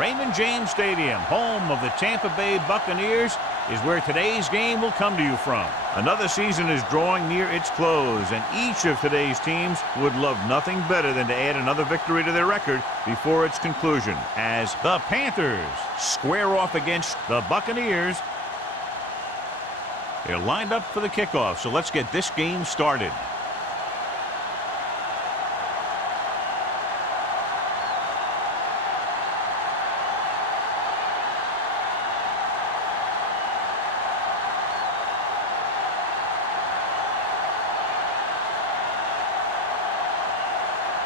Raymond James Stadium, home of the Tampa Bay Buccaneers, is where today's game will come to you from. Another season is drawing near its close, and each of today's teams would love nothing better than to add another victory to their record before its conclusion, as the Panthers square off against the Buccaneers. They're lined up for the kickoff, so let's get this game started.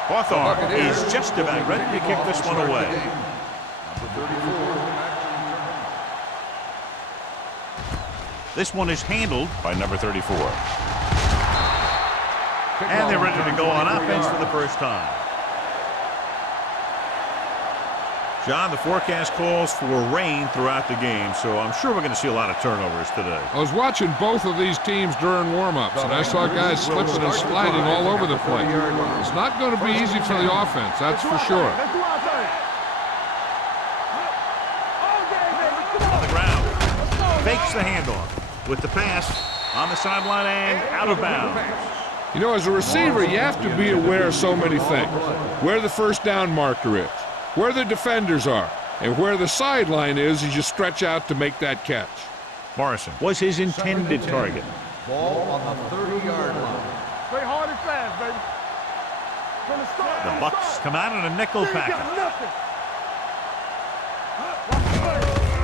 Hawthorne is just about ready to kick this one away. This one is handled by number 34. And they're ready to go on offense for the first time. John, the forecast calls for rain throughout the game, so I'm sure we're going to see a lot of turnovers today. I was watching both of these teams during warm-ups, and I saw guys slipping and sliding all over the place. It's not going to be easy for the offense, that's for sure. On the ground, fakes the handoff with the pass on the sideline and out of bounds. You know, as a receiver, you have to be aware of so many things. Where the first down marker is, where the defenders are, and where the sideline is as you stretch out to make that catch. Morrison was his intended target. Ball on the 30-yard line. Play hard and fast, baby. The Bucs come out in a nickel package.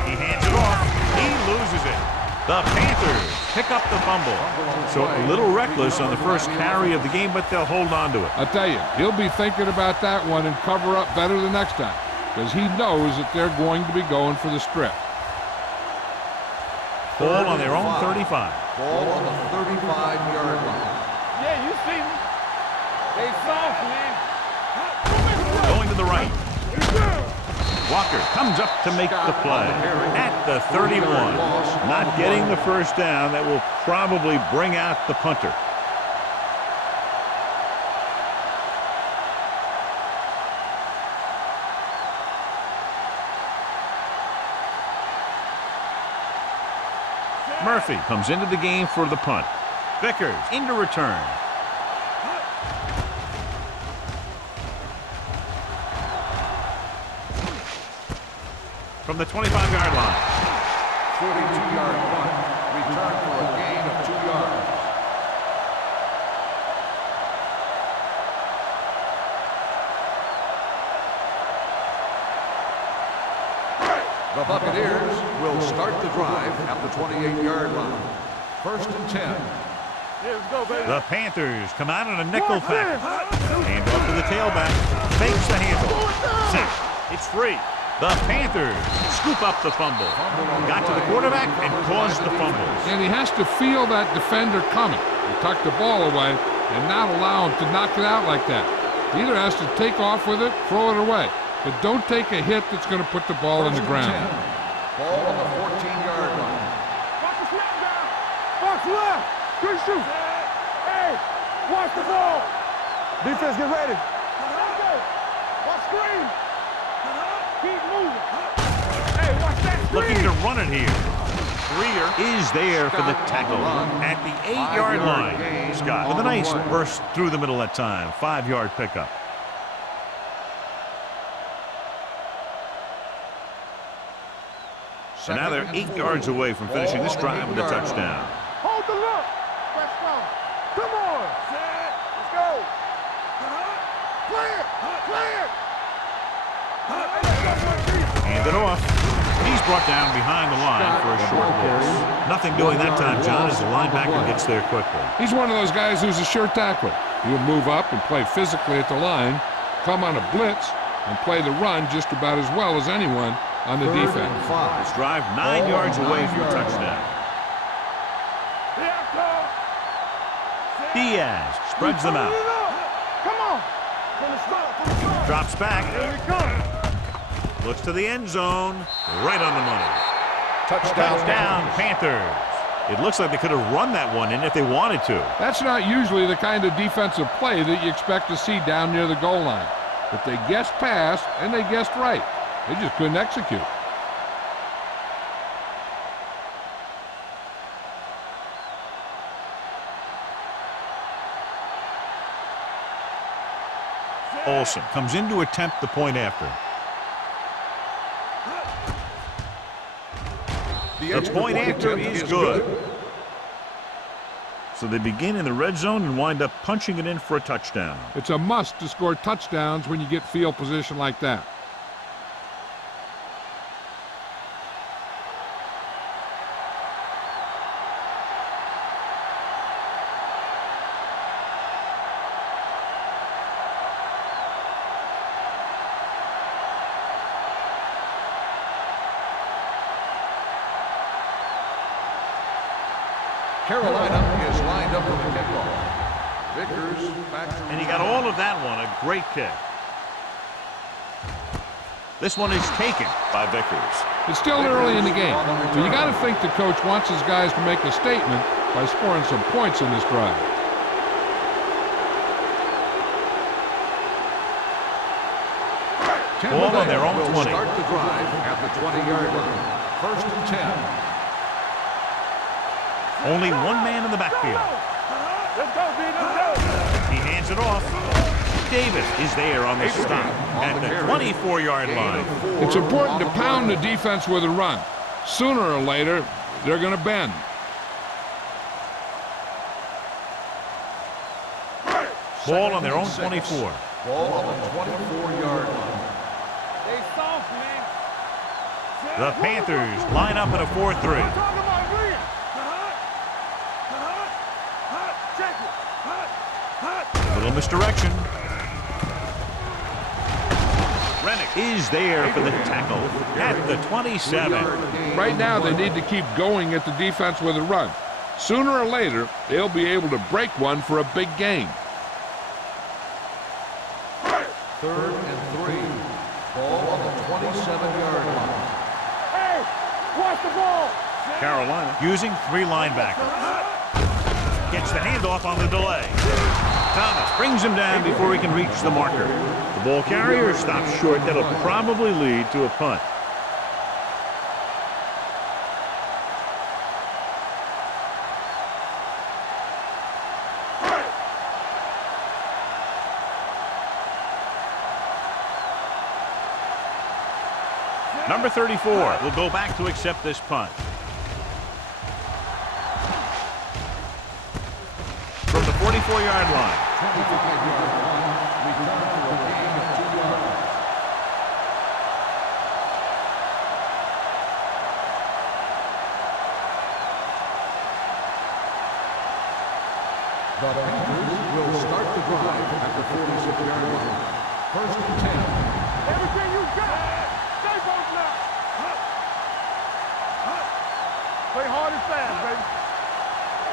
He hands it off. He loses it. The Panthers pick up the fumble. So a little reckless on the first carry of the game, but they'll hold on to it. I'll tell you, he'll be thinking about that one and cover up better the next time, because he knows that they're going to be going for the strip. Ball on their own 35. Ball on the 35-yard line. Yeah, you see me. They soft, man. Going to the right. Walker comes up to make the play at the 31. Not getting the first down. That will probably bring out the punter. Murphy comes into the game for the punt. Vickers into return. From the 25-yard line. 42-yard punt. Return for a gain of 2 yards. The Buccaneers will start the drive at the 28-yard line. 1st and 10. Here we go, baby. The Panthers come out in a nickel package. Hand off to the tailback. Fakes the handoff. Sack. It's free. The Panthers scoop up the fumble. Got to the quarterback and caused the fumble. And he has to feel that defender coming and tuck the ball away and not allow him to knock it out like that. He either has to take off with it, throw it away, but don't take a hit that's going to put the ball in the ground. Ball on the 14-yard line. Watch the snap down. Watch left. Good shoot. Hey, watch the ball. Defense, get ready. Watch screen. Keep moving. Hey, watch that screen. Looking to run it here. Greer is there for the tackle at the 8-yard line. Scott with a nice burst through the middle that time. 5-yard pickup. So now they're 8 yards away from finishing this drive with a touchdown. Hold the look. Let's go. Come on. Let's go. Clear. Clear. Hand it off. He's brought down behind the line for a short loss. Nothing doing that time, John, as the linebacker gets there quickly. He's one of those guys who's a sure tackler. He'll move up and play physically at the line, come on a blitz, and play the run just about as well as anyone on the defense. This drive 9 yards away from a touchdown. Diaz spreads them out. Come on. Drops back. Here we come. Looks to the end zone. Right on the money. Touchdown, Panthers. It looks like they could have run that one in if they wanted to. That's not usually the kind of defensive play that you expect to see down near the goal line. But they guessed pass, and they guessed right. They just couldn't execute. Olsen comes in to attempt the point after. The point after is good. So they begin in the red zone and wind up punching it in for a touchdown. It's a must to score touchdowns when you get field position like that. Carolina is lined up for the kickoff. Vickers back to... And he got all of that one. A great kick. This one is taken by Vickers. It's still early in the game, so you got to think the coach wants his guys to make a statement by scoring some points in this drive. Ball on their own 20. Start the drive at the 20-yard line. First and 10. Only one man in the backfield. Let's go, B. Let's go. He hands it off. Davis is there on the stop at the 24-yard line. It's important to pound the defense with a run. Sooner or later, they're going to bend. Ball on their own 24. Ball on the 24-yard line. They soft, man. The Panthers line up in a 4-3. Little misdirection. Rennick is there for the tackle at the 27. Right now, they need to keep going at the defense with a run. Sooner or later, they'll be able to break one for a big gain. 3rd and 3. Ball on the 27-yard line. Hey, watch the ball. Carolina using 3 linebackers. Gets the handoff on the delay. Thomas brings him down before he can reach the marker. The ball carrier stops short. That'll probably lead to a punt. Number 34 will go back to accept this punt. From the 44-yard line. 25-yard line. Return to a gain of 2 yards. The Panthers will start the drive at the 46-yard line. First and 10. Everything you got. Stay both now. Play hard and fast, baby.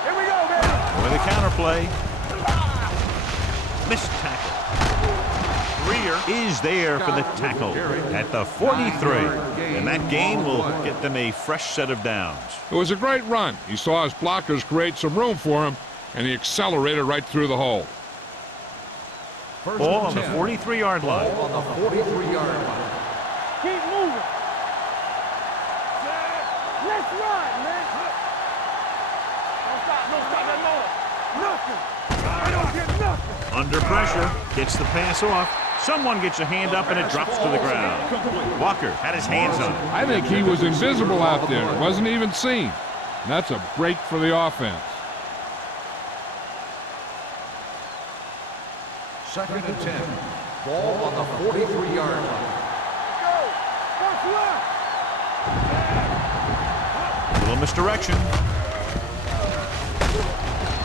Here we go, baby. With a counterplay. Missed tackle. Greer is there for the tackle at the 43. And that gain will get them a fresh set of downs. It was a great run. He saw his blockers create some room for him, and he accelerated right through the hole. Ball on the 43-yard line. Ball on the 43-yard line. Keep moving. Let's run, man. Don't stop that motor. Nothing. I don't get nothing. Under pressure, gets the pass off. Someone gets a hand up and it drops to the ground. Walker had his hands on it. I think he was invisible out there. It wasn't even seen. And that's a break for the offense. 2nd and 10. Ball on the 43-yard line. Go. What's left? Little misdirection.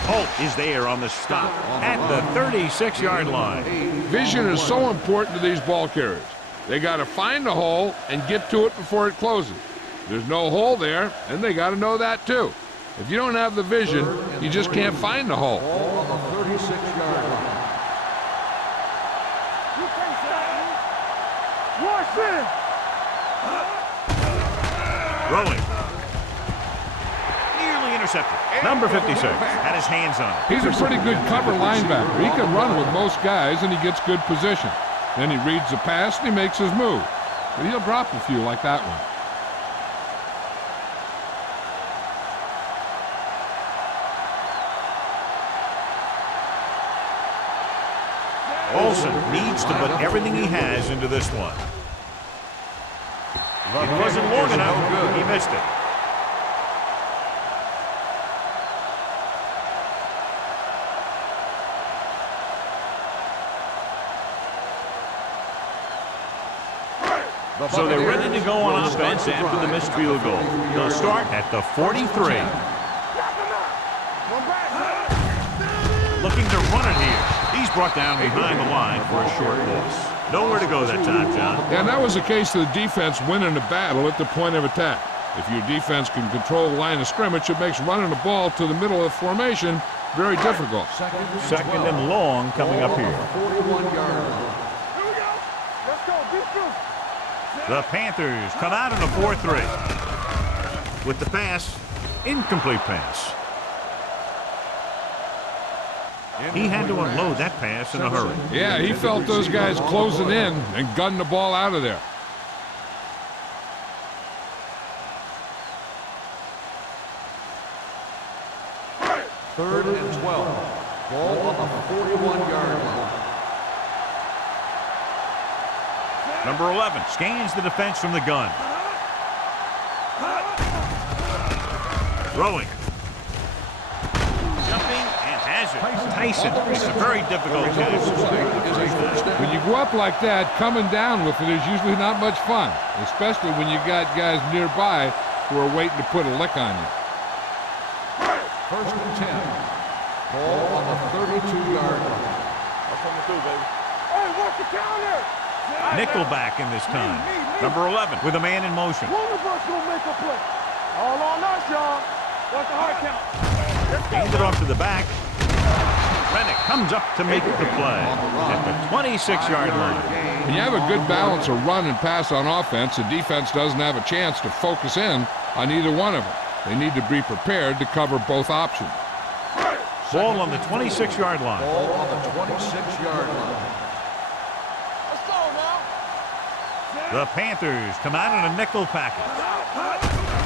Holt is there on the stop at the 36-yard line. Vision is so important to these ball carriers. They got to find the hole and get to it before it closes. There's no hole there, and they got to know that too. If you don't have the vision, you just can't find the hole. Ball on the 36-yard line. You can't stop me. Watch this. Rolling. Nearly intercepted. Number 56 had his hands on it. He's a pretty good cover linebacker. He can run with most guys, and he gets good position. Then he reads the pass, and he makes his move. but he'll drop a few like that one. Olsen needs to put everything he has into this one. It wasn't long enough. He missed it. So they're ready to go on offense after the missed field goal. They'll start at the 43. Looking to run it here. He's brought down behind the line for a short loss. Nowhere to go that time, John. Yeah, and that was the case of the defense winning the battle at the point of attack. If your defense can control the line of scrimmage, it makes running the ball to the middle of the formation very difficult. Second and long coming up here. 41-yard line. Here we go. Let's go. Defense. The Panthers come out in a 4-3. With the pass, incomplete pass. He had to unload that pass in a hurry. Yeah, he felt those guys closing in and gunned the ball out of there. Third and 12. Ball on the 41-yard line. Number 11 scans the defense from the gun. Throwing. Jumping and has it. Tyson makes a very difficult catch. When you go up like that, coming down with it is usually not much fun, especially when you got guys nearby who are waiting to put a lick on you. First and 10. Ball on the 32-yard line. I'm coming through, baby. Hey, watch the counter. Nickelback in this time. Number 11 with a man in motion. One of us will make a play. All on us, y'all. What's the hard count? Hands it off to the back. Rennick comes up to make the play at the 26-yard line. When you have a good balance of run and pass on offense, the defense doesn't have a chance to focus in on either one of them. They need to be prepared to cover both options. Ball on the 26-yard line. Ball on the 26-yard line. Let's go now. The Panthers come out in a nickel package.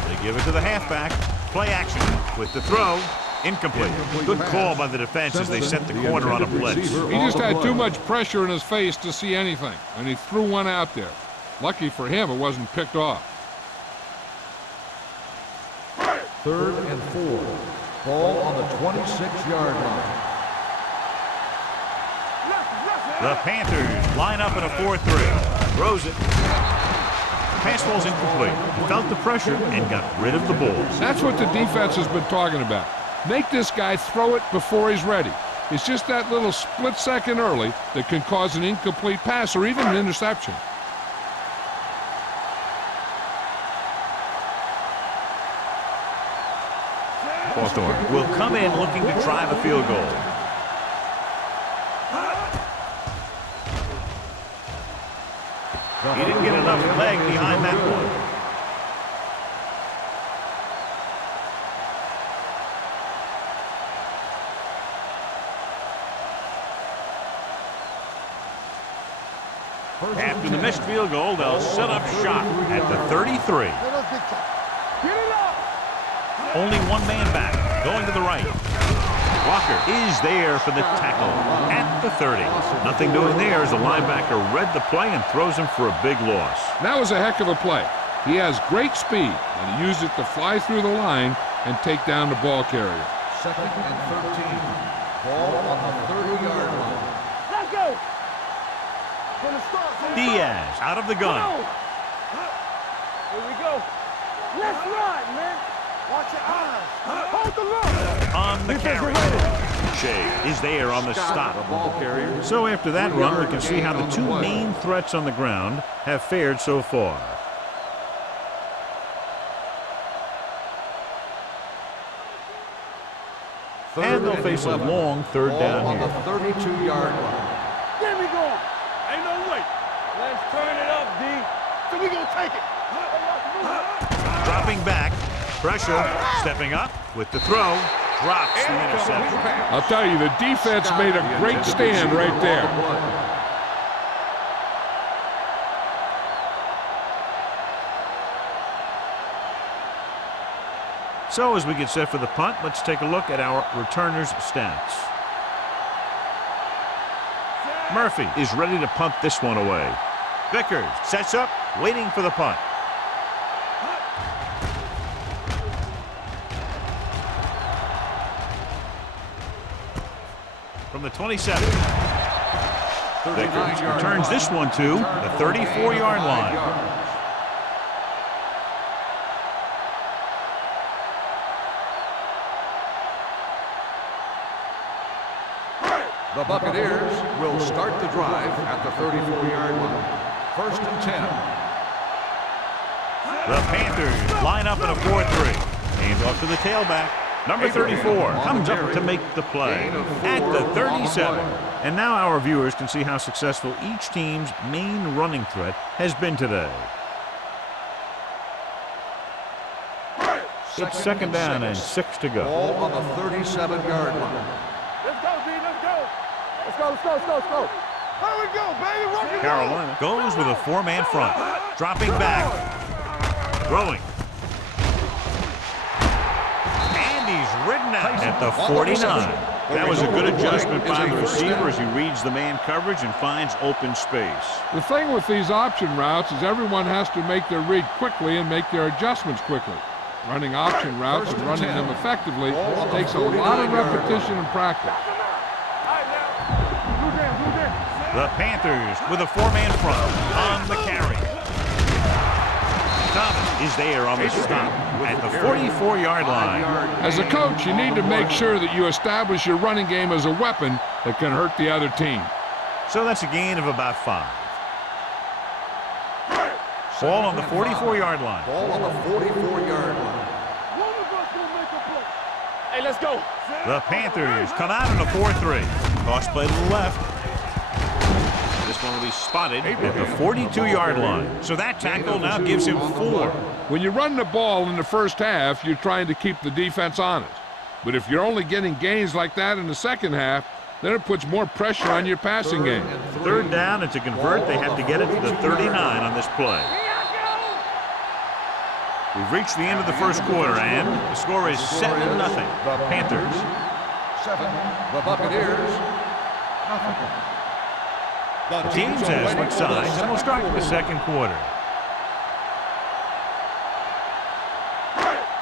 They give it to the halfback. Play action with the throw. Incomplete. Good call by the defense as they set the corner on a blitz. He just had too much pressure in his face to see anything, and he threw one out there. Lucky for him, it wasn't picked off. Third and 4. Ball on the 26-yard line. The Panthers line up in a 4-3. Throws it. Pass ball's incomplete. He felt the pressure and got rid of the ball. That's what the defense has been talking about. Make this guy throw it before he's ready. It's just that little split second early that can cause an incomplete pass or even an interception. Hawthorne will come in looking to drive a field goal. He didn't get enough leg behind that one. After the missed field goal, they'll set up shop at the 33. Get it up. Only one man back, going to the right. Walker is there for the tackle at the 30. Nothing doing there as the linebacker read the play and throws him for a big loss. That was a heck of a play. He has great speed, and he used it to fly through the line and take down the ball carrier. Second and 13. Ball on the 30-yard line. Let's go. Gonna start. Diaz out of the gun. Here we go. Let's run, man. Watch your eyes. Hold the look. On the carry. Shea is there on the stop. So after that run, we can see how the two main threats on the ground have fared so far. And they'll face a long third down on here. the 32-yard line. Get me going. Ain't no way. Let's turn it up, D. So we gonna take it. Dropping back. Pressure. Stepping up with the throw. Drops the interception. I'll tell you, the defense made a great stand right there. So as we get set for the punt, let's take a look at our returners' stats. Murphy is ready to punt this one away. Vickers sets up, waiting for the punt. From the 27. Vickers returns this one to the 34-yard line. The Buccaneers will start the drive at the 34-yard line. 1st and 10. The Panthers line up in a 4-3. Hands off to the tailback. Number 34 comes up to make the play at the 37. And now our viewers can see how successful each team's main running threat has been today. It's 2nd down and 6 to go. Ball on the 37-yard line. Let's go, D. Let's go. Let's go, let's go, let's go, let's go. There we go, baby. Rock and Carolina goes with a 4-man front. Dropping back. Throwing. And he's ridden out at the 49. That was a good adjustment by the receiver as he reads the man coverage and finds open space. The thing with these option routes is everyone has to make their read quickly and make their adjustments quickly. Running option routes and running them effectively takes a lot of repetition and practice. The Panthers with a 4-man front on the carry. Thomas is there on the stop at the 44-yard line. As a coach, you need to make sure that you establish your running game as a weapon that can hurt the other team. So that's a gain of about 5. Ball on the 44-yard line. Ball on the 44-yard line. Hey, let's go. The Panthers come out in a 4-3. Toss play to the left. This one will be spotted at the 42-yard line. So that tackle now gives him 4. When you run the ball in the first half, you're trying to keep the defense honest. But if you're only getting gains like that in the second half, then it puts more pressure on your passing game. 3rd down, and to convert, they have to get it to the 39 on this play. We've reached the end of the first quarter, and the score is 7-0. Panthers. 7. The Buccaneers. Nothing. The teams have switched sides, and we'll start with the second quarter.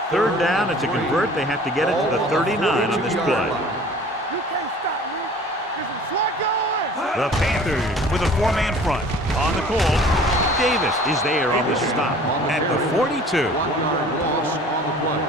3rd down, and to convert, they have to get it to the 39 on this play. The Panthers with a 4-man front. On the call, Davis is there on the stop at the 42. 1-yard loss on the play.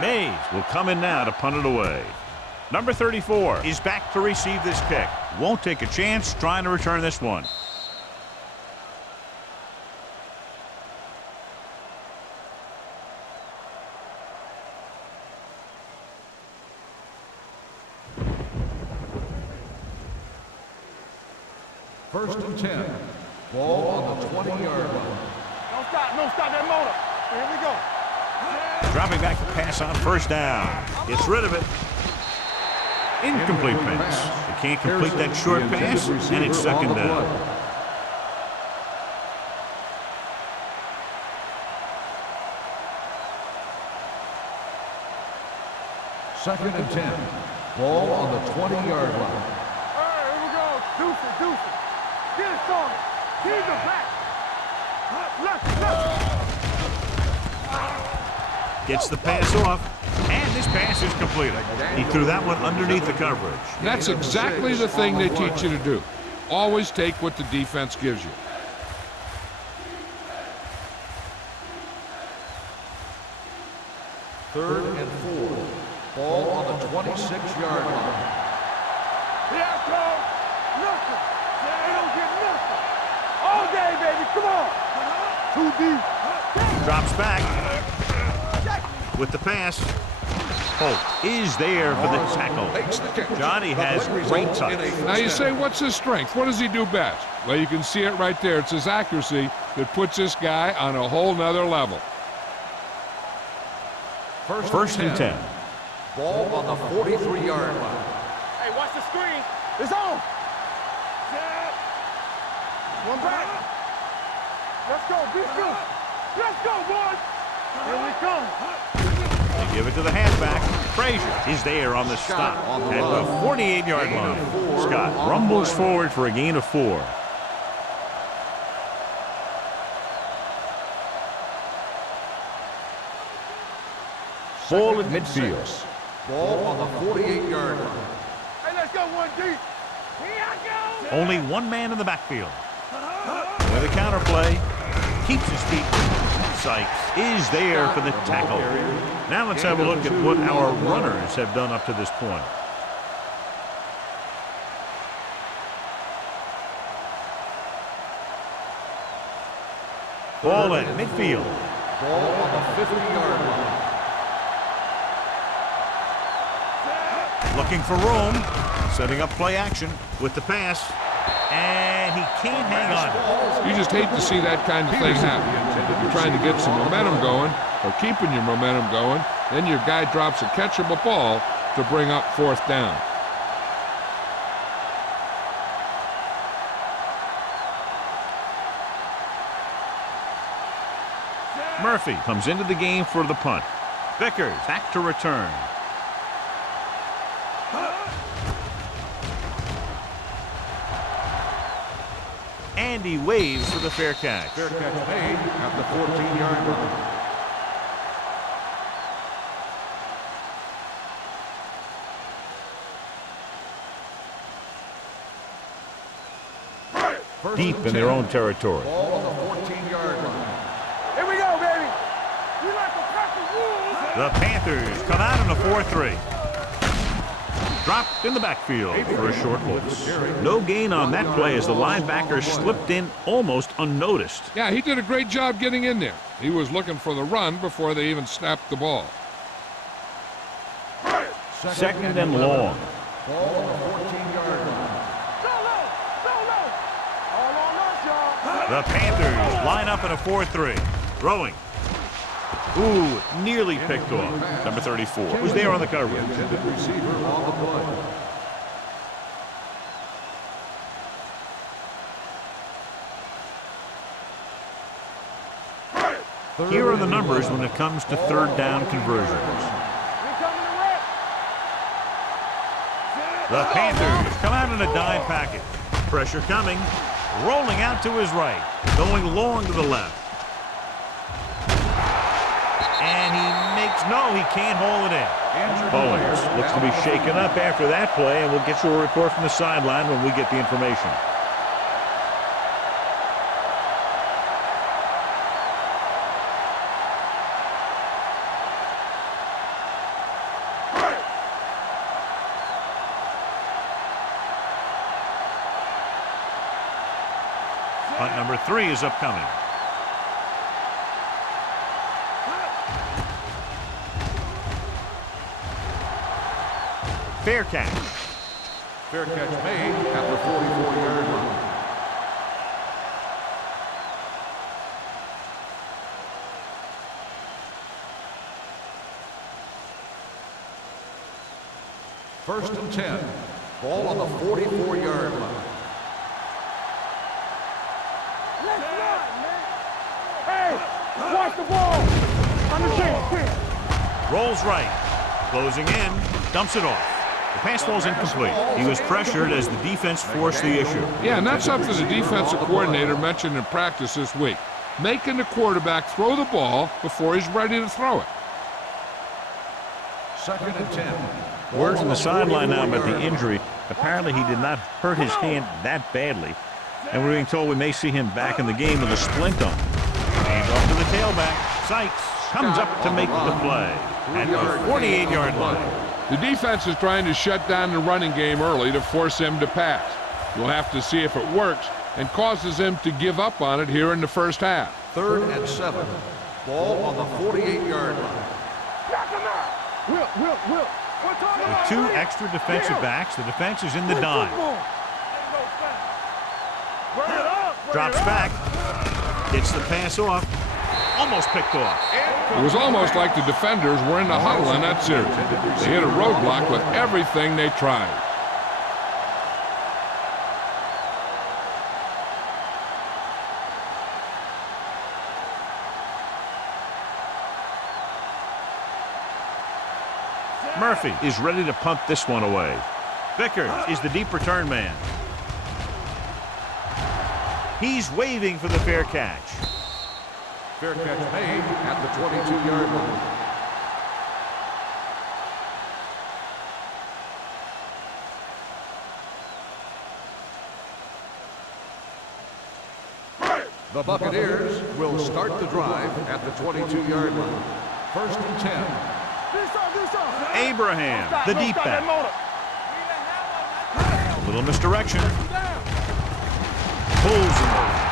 Mays will come in now to punt it away. Number 34 is back to receive this kick. Won't take a chance trying to return this one. First and 10. Ball on the 20-yard line. Don't stop that motor. Here we go. Dropping back to pass on 1st down. Gets rid of it. Incomplete pass. They can't complete that short pass, and it's 2nd down. Second and 10. Ball on the 20-yard line. All right, here we go. Deuce it. Get it started. Keep it back. Left. Gets the pass off, and this pass is completed. He threw that one underneath the coverage. That's exactly the thing they teach you to do. Always take what the defense gives you. Third and 4. Ball on the 26-yard line. Here comes nothing. They don't get nothing. All day, baby. Come on. 2 deep. Drops back with the pass. Holt is there for the tackle. Johnny has great touch. Now you say, what's his strength? What does he do best? Well, you can see it right there. It's his accuracy that puts this guy on a whole nother level. First and 10. Ball on the 43-yard line. Hey, watch the screen. It's on. One back. Let's go, beat you. Let's go, boys. Here we come. They give it to the halfback. Frazier is there on the stop at the 48-yard line. Scott rumbles forward for a gain of 4. Ball at midfield. Ball on the 48-yard line. Hey, let's go one deep. Here I go. Only one man in the backfield. With a counter play, keeps his feet. Sykes is there for the tackle. Now let's have a look at what our runners have done up to this point. Ball at midfield. Ball on the 50-yard line. Looking for room. Setting up play action with the pass. And he can't hang on. You just hate to see that kind of thing happen. You're trying to get some momentum going, or keeping your momentum going, then your guy drops a catchable ball to bring up 4th down. Murphy comes into the game for the punt. Vickers back to return. Andy waves for the fair catch. Fair catch made at the 14-yard line. Deep in their own territory. Ball on the 14-yard line. Here we go, baby. We like the Packers rules. The Panthers come out in a 4-3. Dropped in the backfield for a short loss. No gain on that play as the linebacker slipped in almost unnoticed. Yeah, he did a great job getting in there. He was looking for the run before they even snapped the ball. Second and long. Ball on the 14-yard line. All on us, y'all. The Panthers line up in a 4-3. Throwing. Ooh, nearly picked off. Number 34. Who's there on the coverage? Intended receiver on the play. Here are the numbers when it comes to 3rd down conversions. We coming to wreck. The Panthers come out in a dime packet. Pressure coming. Rolling out to his right. Going long to the left. And he makes, no, he can't haul it in. Bowens looks to be shaken up after that play, and we'll get you a report from the sideline when we get the information. Punt number 3 is upcoming. Fair catch. Fair catch made at the 44-yard line. First and 10. Ball on the 44-yard line. Let's not, man. Hey, watch the ball. On the chain, quick. Rolls right. Closing in. Dumps it off. The pass falls incomplete. He was pressured as the defense forced the issue. Yeah, and that's something the defensive coordinator mentioned in practice this week. Making the quarterback throw the ball before he's ready to throw it. Second and 10. Words on the sideline now about the injury. Apparently he did not hurt his hand that badly. And we're being told we may see him back in the game with a splint on. Hands off to the tailback. Sykes comes up to make the play at the 48-yard line. The defense is trying to shut down the running game early to force him to pass. We'll have to see if it works and causes him to give up on it here in the first half. 3rd and 7. Ball on the 48-yard line. Knock him out. Will. We're talking With about 2 Will. extra defensive backs, the defense is in the dime. Drops back. Gets the pass off. Almost picked off. It was almost like the defenders were in the huddle in that series. They hit a roadblock with everything they tried. Murphy is ready to punt this one away. Vickers is the deep return man. He's waving for the fair catch. Fair catch made at the 22-yard line. The Buccaneers will start the drive at the 22-yard line. 1st and 10. Abraham, the deep back. A little misdirection. Pulls him over.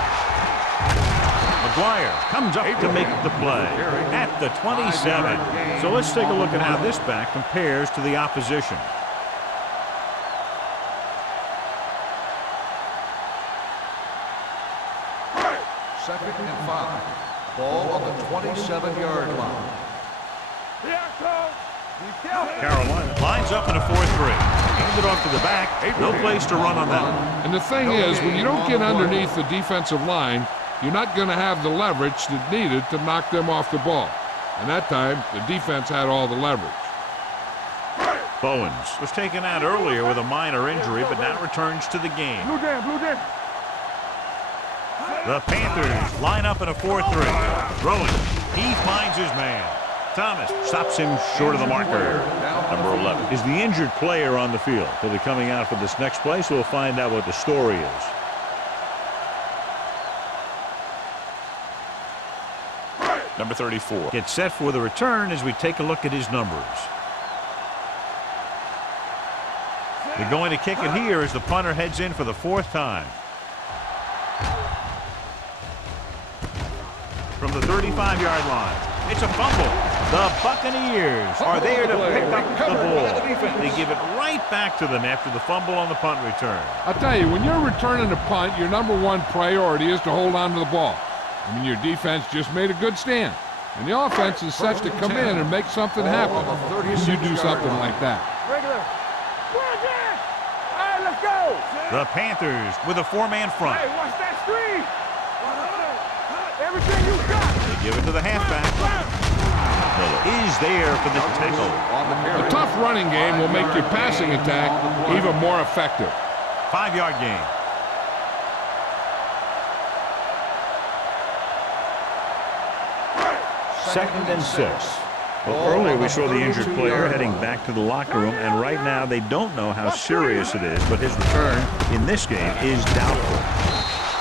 McGuire comes up to make the play at the 27. So let's take a look at how this back compares to the opposition. Second and 5. Ball on the 27-yard line. Carolina lines up in a 4-3. Handed off to the back. No place to run on that one. And the thing is, when you don't get underneath the defensive line, you're not going to have the leverage that needed to knock them off the ball. And that time, the defense had all the leverage. Bowens was taken out earlier with a minor injury, but now returns to the game. Blue jam, blue jam. The Panthers line up in a 4-3. Throwing. He finds his man. Thomas stops him short of the marker. Number 11 is the injured player on the field. He'll be coming out for this next play, so we'll find out what the story is. Number 34 gets set for the return as we take a look at his numbers. They're going to kick it here as the punter heads in for the 4th time. From the 35-yard line, it's a fumble. The Buccaneers are there to pick up the ball. They give it right back to them after the fumble on the punt return. I'll tell you, when you're returning a punt, your number one priority is to hold on to the ball. I mean, your defense just made a good stand. And the offense is set to come in and make something happen when you do something like that. Regular. All right, let's go. The Panthers with a 4-man front. Hey, watch that screen. Everything you got. They give it to the halfback. Miller is there for the tackle. A tough running game will make your passing attack even more effective. 5-yard gain. Second and 6. Well, earlier we saw the injured player heading back to the locker room, and right now they don't know how serious it is, but his return in this game is doubtful.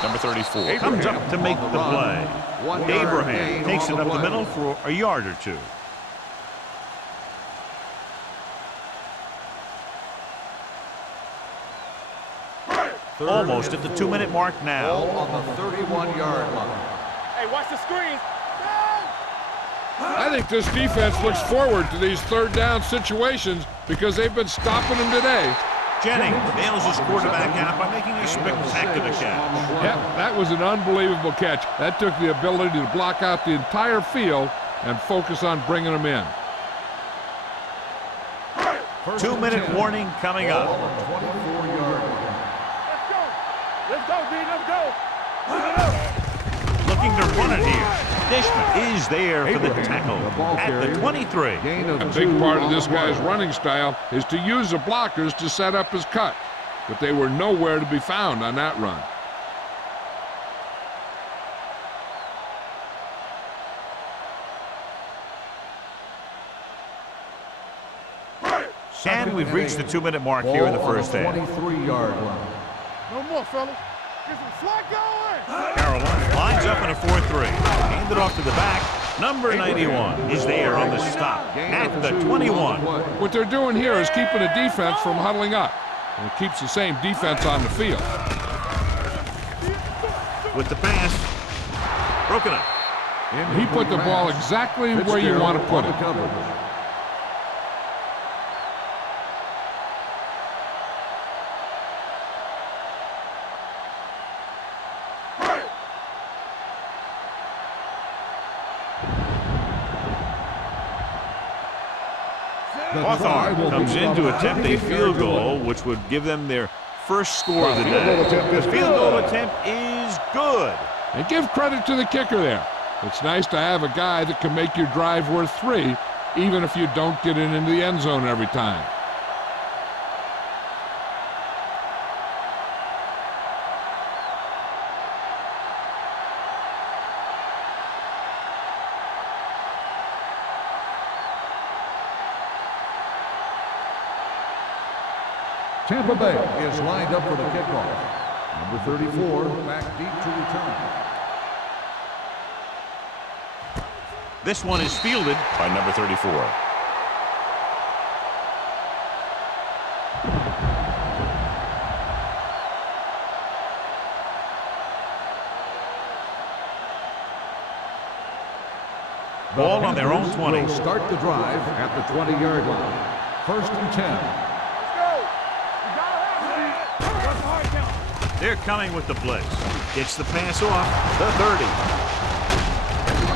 Number 34 comes up to make the play. Abraham takes it up the middle for a yard or two. Almost at the 2-minute mark now. On the 31-yard line. Hey, watch the screen. I think this defense looks forward to these 3rd down situations because they've been stopping them today. Jennings nails his quarterback out by making a spectacular catch. Yep, that was an unbelievable catch. That took the ability to block out the entire field and focus on bringing them in. 2-minute warning coming up. 24-yard line. Let's go, D, let's go. Looking to run it here. Dishman is there for the tackle at the 23. A big part of this guy's running style is to use the blockers to set up his cut, but they were nowhere to be found on that run. And we've reached the 2-minute mark here in the first half. 23-yard line. No more, fellas. Get some slack going. Carolina lines up in a 4-3. Handed off to the back. Number 91 is there on the stop at the 21. What they're doing here is keeping the defense from huddling up. And it keeps the same defense on the field. With the pass. Broken up. He put the ball exactly where you want to put it. Hawthorne comes in to attempt a field goal, which would give them their first score of the day. The field goal attempt is good. And give credit to the kicker there. It's nice to have a guy that can make your drive worth 3, even if you don't get it into the end zone every time. Tampa Bay is lined up for the kickoff. Number 34 back deep to return. This one is fielded by number 34. Ball on their own 20. Will start the drive at the 20-yard line. 1st and 10. They're coming with the blitz. Gets the pass off. The 30.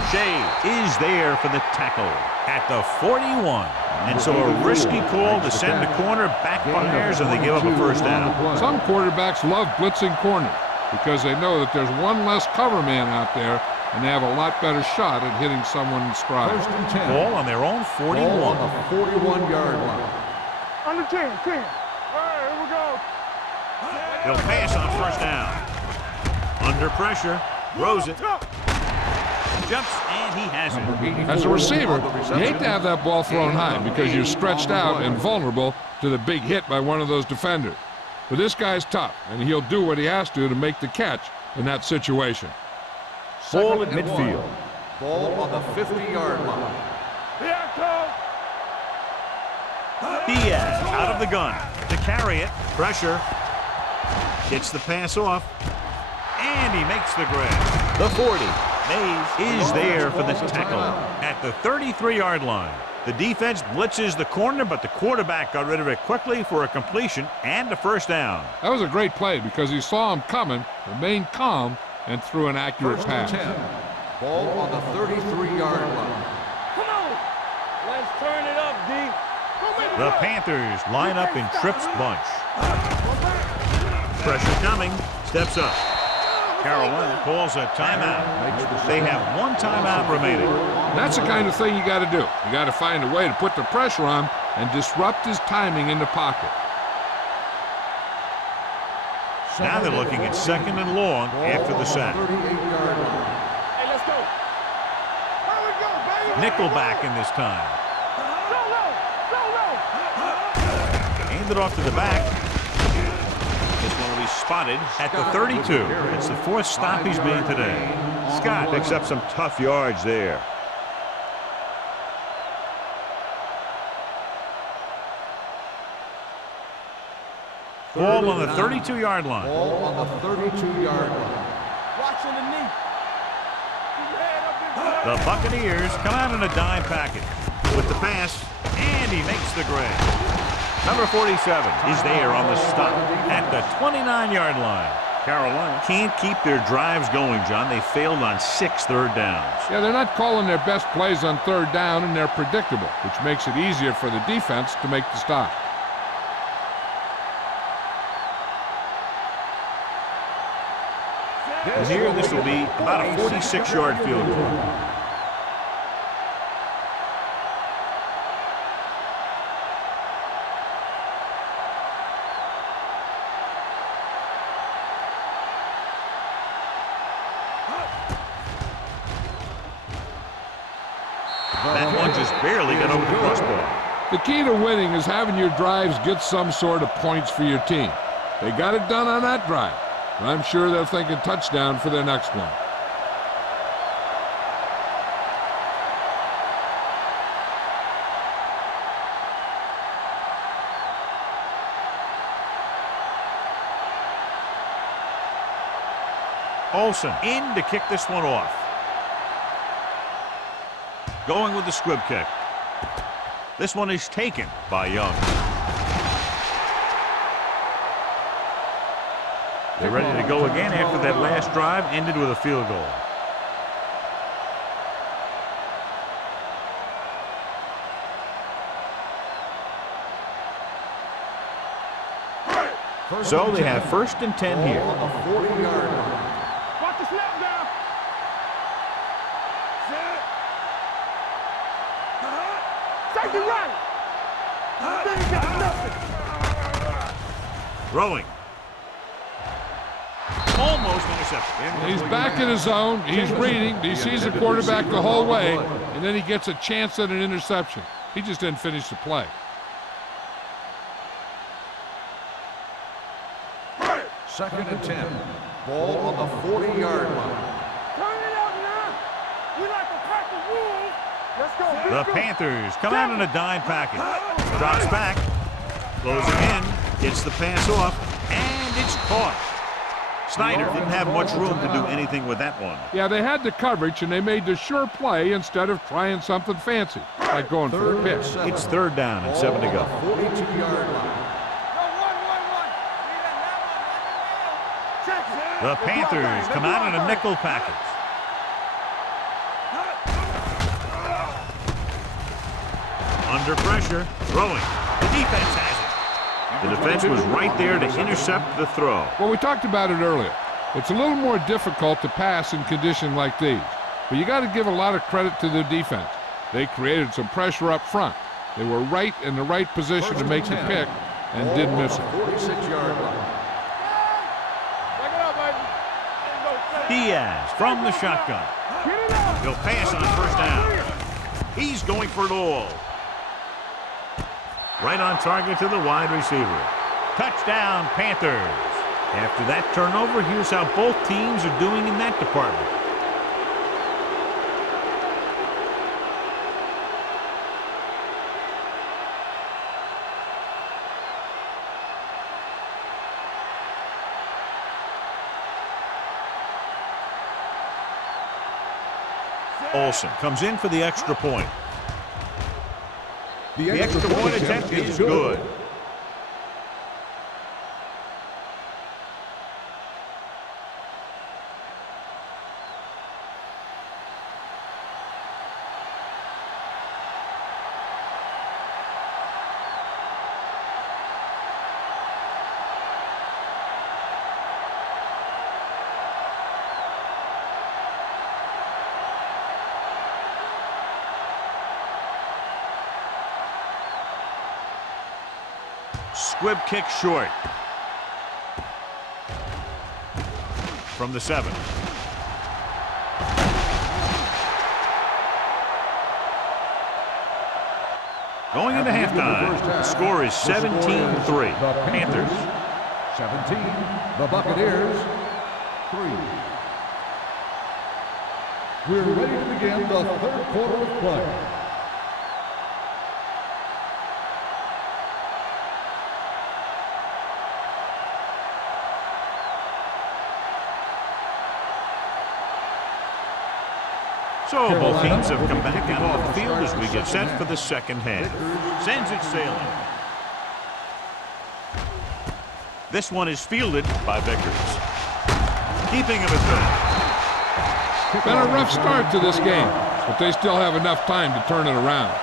Shea is there for the tackle at the 41. And so a risky call to send the corner backfires, and they give up a first down. Some quarterbacks love blitzing corners because they know that there's one less cover man out there, and they have a lot better shot at hitting someone in stride. 1st and 10. Ball on their own 41. Ball on the 41-yard line. Under 10, 10. All right, here we go. He'll pass on first down. Under pressure. Throws it. Jumps, and he has it. As a receiver, you hate to have that ball thrown high because you're stretched out and vulnerable to the big hit by one of those defenders. But this guy's tough, and he'll do what he has to make the catch in that situation. Ball at midfield. Ball on the 50-yard line. Diaz out of the gun to carry it. Pressure. Gets the pass off. And he makes the grab. The 40. Mays is there for the tackle at the 33-yard line. The defense blitzes the corner, but the quarterback got rid of it quickly for a completion and a first down. That was a great play because he saw him coming, remained calm, and threw an accurate 1st pass. and 10. Ball on the 33-yard line. Come on. Let's turn it up, D. The Panthers line up in trips bunch. Pressure coming. Steps up. Carolina calls a timeout. They have one timeout remaining. That's the kind of thing you got to do. You got to find a way to put the pressure on and disrupt his timing in the pocket. Now they're looking at 2nd and long after the sack. 38-yard line. Hey, let's go. Here we go, baby. Nickelback in this time. Handed off to the back. This one will be spotted at the 32. It's the 4th stop he's made today. Scott picks up some tough yards there. Ball on the 32-yard line. Ball on the 32-yard line. Watching the knee. Keep your head up in The Buccaneers come out in a dime package with the pass, and he makes the grab. Number 47 is there on the stop at the 29-yard line. Carolina can't keep their drives going, John. They failed on 6 third downs. Yeah, they're not calling their best plays on 3rd down, and they're predictable, which makes it easier for the defense to make the stop. And here, this will be about a 46-yard field goal. That one just barely got over the crossbar. The key to winning is having your drives get some sort of points for your team. They got it done on that drive. And I'm sure they're thinking touchdown for their next one. Olsen in to kick this one off. Going with the squib kick. This one is taken by Young. They're ready to go again after that last drive ended with a field goal. So they have 1st and 10 here. On the 40-yard line. Watch the snap now. Safety right. Then he gets nothing. Throwing. Almost intercepted. He's back in his zone. He's reading. He sees the quarterback the whole way, and then he gets a chance at an interception. He just didn't finish the play. 2nd and 10. Ball on the 40-yard line. Turn it up now. We like to pack the wolves. Let's go. The Panthers come out in a dime package. Drops back. Closing in. Gets the pass off. And it's caught. Snyder didn't have much room to do anything with that one. Yeah, they had the coverage, and they made the sure play instead of trying something fancy, like going for a pitch. It's 3rd down and 7 to go. 42-yard line. The Panthers come out in a nickel package. Under pressure, throwing. The defense has it. The defense was right there to intercept the throw. Well, we talked about it earlier. It's a little more difficult to pass in conditions like these, but you got to give a lot of credit to the defense. They created some pressure up front. They were right in the right position to make the pick and didn't miss it. 46-yard line. Diaz from the shotgun. He'll pass on 1st down. He's going for it all. Right on target to the wide receiver. Touchdown, Panthers. After that turnover, here's how both teams are doing in that department. Olsen comes in for the extra point. The extra point attempt is good. Squib kick short. From the 7. Going into halftime, the score is 17-3. Panthers. 17. The Buccaneers. 3. We're ready to begin the 3rd quarter of play. So both teams have come back out on the field as we get set for the 2nd half. Sends it sailing. This one is fielded by Vickers. Keeping him at third. Been a rough start to this game, but they still have enough time to turn it around.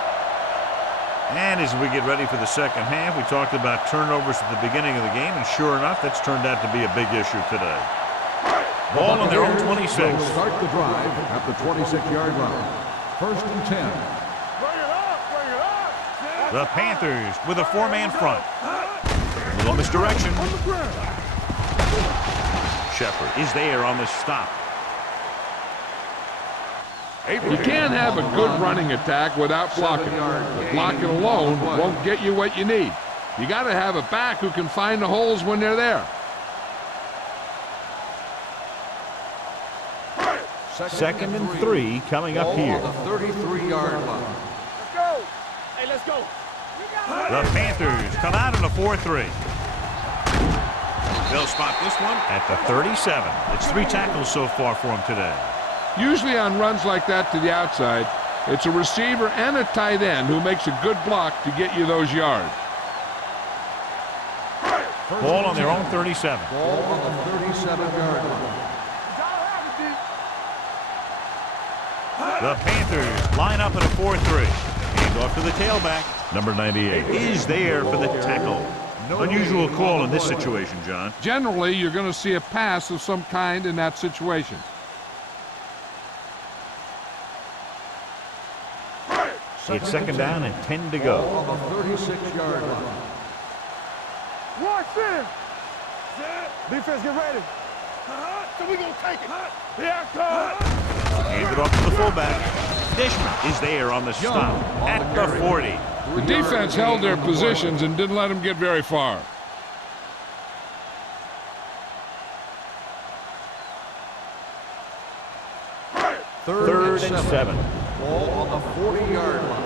And as we get ready for the 2nd half, we talked about turnovers at the beginning of the game, and sure enough, that's turned out to be a big issue today. Ball on their own 26. Will start the drive at the 26-yard line. 1st and 10. Bring it up, bring it up. The Panthers with a 4-man front. A little misdirection. Shepard is there on the stop. You can't have a good running attack without blocking. But blocking alone won't get you what you need. You got to have a back who can find the holes when they're there. 2nd and 3 coming up here. On the 33-yard line. Let's go. Hey, let's go. The Panthers come out in a 4-3. They'll spot this one at the 37. It's 3 tackles so far for him today. Usually on runs like that to the outside, it's a receiver and a tight end who makes a good block to get you those yards. Ball on their own 37. Ball on the 37-yard line. The Panthers line up in a 4-3. Hand off to the tailback. Number 98 is there for the tackle. Unusual call in this situation, John. Generally, you're going to see a pass of some kind in that situation. It's second down and 10 to go. On the 36-yard line. Watch this. Defense, get ready. So we gonna take it. Yeah, Hand it off to the fullback. Dishman is there on the stop at the 40. The defense held their positions and didn't let them get very far. Third and 7. Ball on the 40-yard line.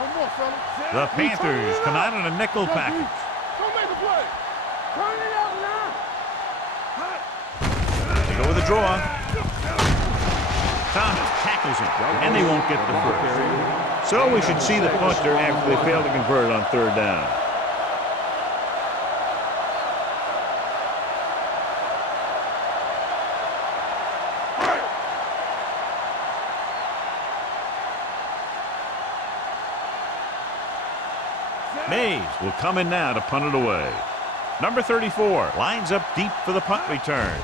One more, fella. The Panthers come out in a nickel package. Don't make a play. Turn it out now. They go with a draw. Thomas tackles him, and they won't get the first. So we should see the punter after they fail to convert on third down. Mays will come in now to punt it away. Number 34 lines up deep for the punt return.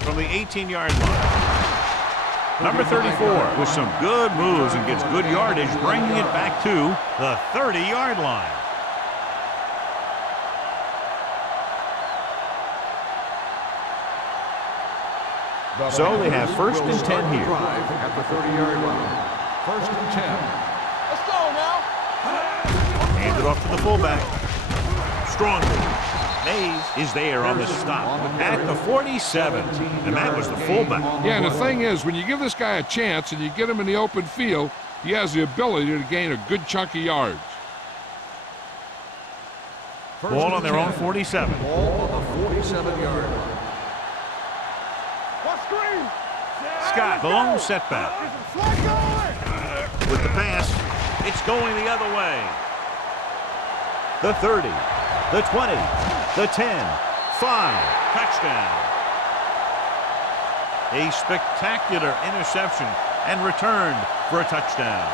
From the 18-yard line. Number 34 with some good moves and gets good yardage, bringing it back to the 30-yard line. So they have first and 10 here. At the 30-yard line. First and 10. Let's go now. Hand it off to the fullback. Strongly. Mays is there on the stop at the 47. And that was the fullback. Yeah, and the thing is, when you give this guy a chance and you get him in the open field, he has the ability to gain a good chunk of yards. Ball on their own 47. Ball on the 47-yard line. What screen? Scott, the lone setback. With the pass, it's going the other way. The 30, the 20, the 10, 5, touchdown. A spectacular interception and returned for a touchdown.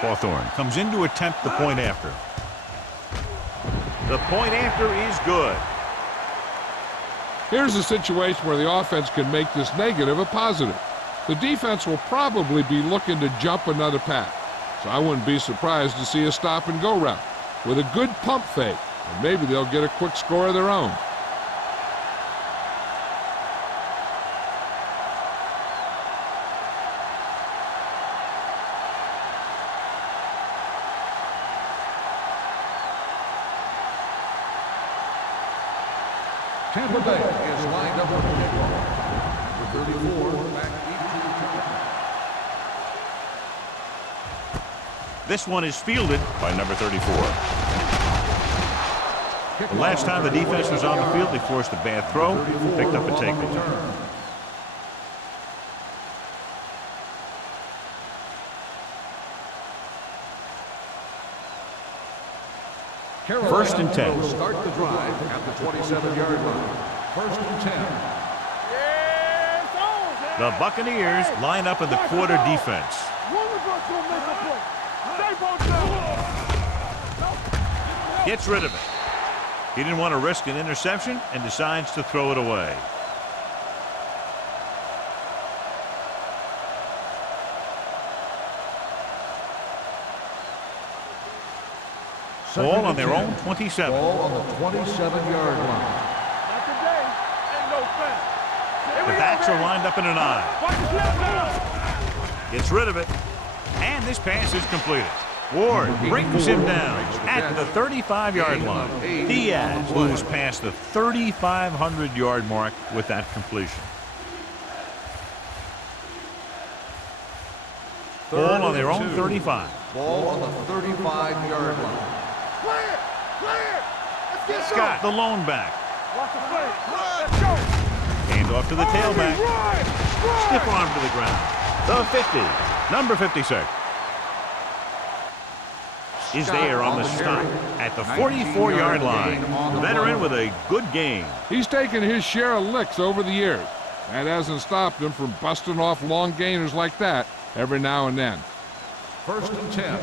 Hawthorne comes in to attempt the point after. The point after is good. Here's a situation where the offense can make this negative a positive. The defense will probably be looking to jump another pass, so I wouldn't be surprised to see a stop-and-go route with a good pump fake, and maybe they'll get a quick score of their own. Tampa Bay is lined up with the kickoff. The 34 back into the kickoff. This one is fielded by number 34. The last time the defense was on the field, they forced a bad throw, picked up a takeaway. First and 10. Will start the drive at the 27-yard line. First and 10. The Buccaneers line up in the quarter defense. Gets rid of it. He didn't want to risk an interception and decides to throw it away. Ball on their own 27. Ball on the 27-yard line. Not today. Ain't no fence. The backs are lined up in an eye. Gets rid of it. And this pass is completed. Ward brings him down at the 35-yard line. Diaz moves past the 3,500-yard mark with that completion. Ball on their own 35. Ball on the 35-yard line. Clear! Clear! Let's get Scott, the lone back. Watch the play. Let's go. Hand off to the tailback. Run. Stiff arm to the ground. The 50. Number 56. Is there on the stop at the 44-yard line. The veteran with a good game. He's taken his share of licks over the years. That hasn't stopped him from busting off long gainers like that every now and then. 1st and 10.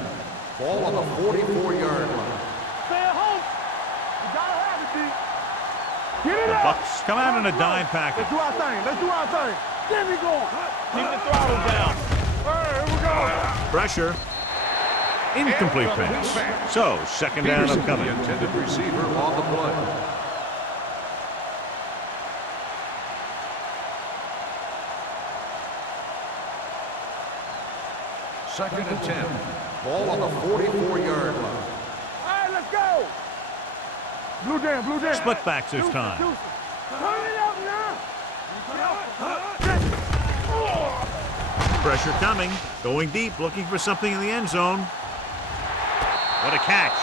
Ball on the 44-yard line. Stay at home. You gotta have it, D. Get it The up. Bucks come out in a dime package. Let's do our thing. Let's do our thing. Get me going. Keep the throttle down. All right, here we go. Pressure. Incomplete pass. So, second down Peterson, upcoming. the intended receiver on the play. Second and 10. Ball on the 44-yard line. All right, let's go. Blue jam, blue jam. Split backs this time. Turn it up now. Pressure coming. Going deep, looking for something in the end zone. What a catch.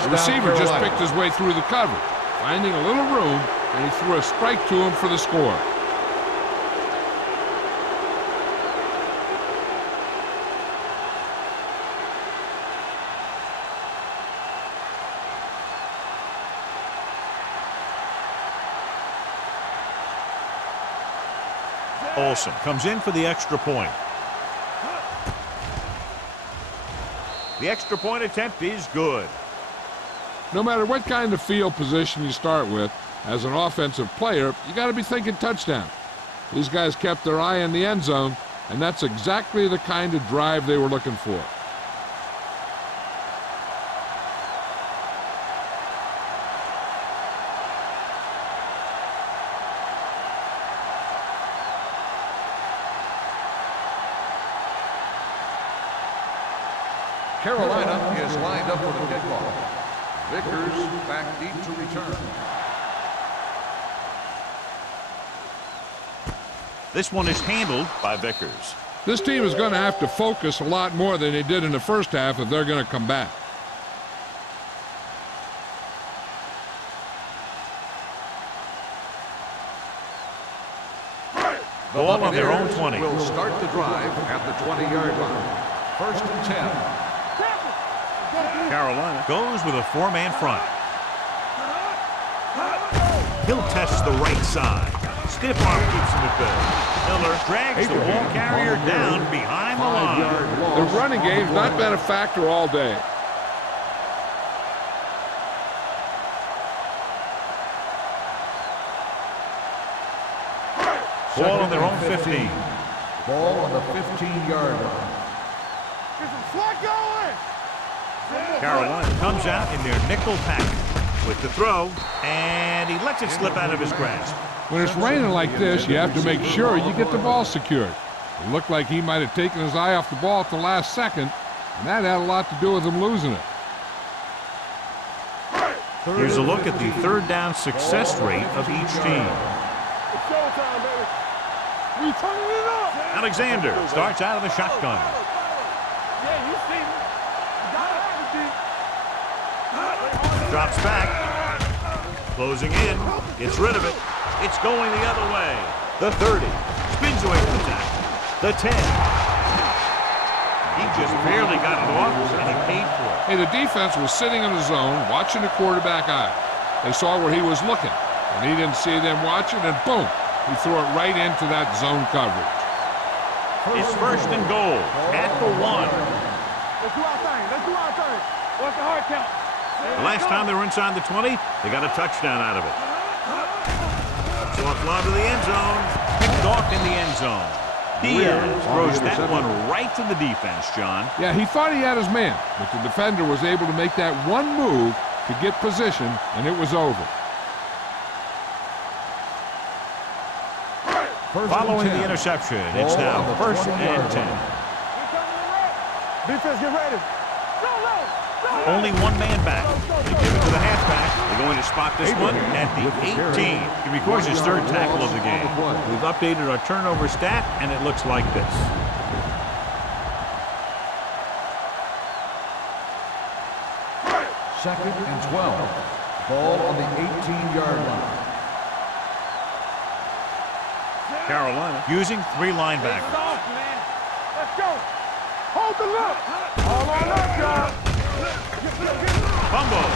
The receiver just picked his way through the coverage, finding a little room, and he threw a strike to him for the score. Olsen comes in for the extra point. The extra point attempt is good. No matter what kind of field position you start with, as an offensive player, you got to be thinking touchdown. These guys kept their eye on the end zone, and that's exactly the kind of drive they were looking for. Carolina is lined up for the kickoff. Vickers back deep to return. This one is handled by Vickers. This team is going to have to focus a lot more than they did in the first half if they're going to come back. Ball on their own 20. Will start the drive at the 20-yard line. 1st and 10. Carolina goes with a four-man front. He'll test the right side. Stiff arm keeps him at bay. Miller drags the ball carrier down behind the line. The running game's not been a factor all day. Ball on their own 15. Ball on the 15-yard line. Get some slot going. Carolina comes out in their nickel package with the throw, and he lets it slip out of his grasp. When it's raining like this, you have to make sure you get the ball secured. It looked like he might have taken his eye off the ball at the last second, and that had a lot to do with him losing it. Here's a look at the third down success rate of each team. It's showtime, baby. We turning it up. Alexander starts out of the shotgun. Yeah, you see me. You gotta have it, D. Drops back. Closing in. Gets rid of it. It's going the other way. The 30. Spins away from the tackle. The 10. He just barely got it off, and he paid for it. Hey, the defense was sitting in the zone, watching the quarterback eye. They saw where he was looking, and he didn't see them watching, and boom, he threw it right into that zone coverage. It's 1st and goal at the 1. Let's do our thing. Let's do our thing. What's the hard count? The last time they were inside the 20, they got a touchdown out of it. So a fly to the end zone. Picked off in the end zone. Diaz throws that one right to the defense, John. Yeah, he thought he had his man, but the defender was able to make that one move to get position, and it was over. Following the interception, it's now 1st and 10. Defense, get ready. Only one man back. They give it to the halfback. They're going to spot this one at the 18. It records his third tackle of the game. We've updated our turnover stat, and it looks like this. Second and 12. Ball on the 18-yard line. Carolina using 3 linebackers. Let's go. Hold the look. All on up, y'all. Fumble.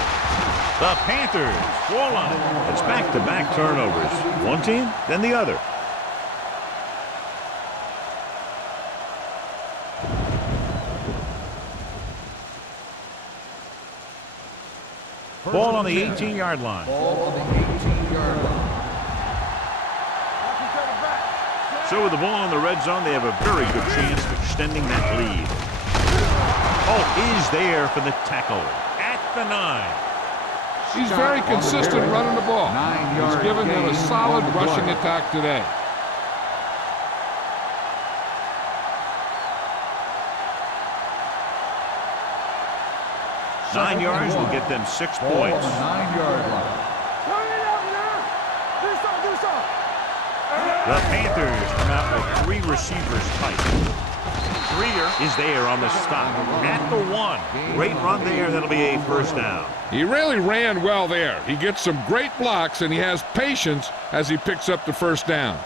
The Panthers fall on it. It's back-to-back turnovers. One team, then the other. Ball on the 18-yard line. Ball on the 18-yard line. So with the ball in the red zone, they have a very good chance of extending that lead. Oh, is there for the tackle at the 9. He's very consistent running the ball. He's given them a solid rushing attack today. Nine yards will get them 6 points. 9-yard line. The Panthers come out with 3 receivers tight. Greer is there on the stop at the 1. Great run there. That'll be a first down. He really ran well there. He gets some great blocks, and he has patience as he picks up the first down.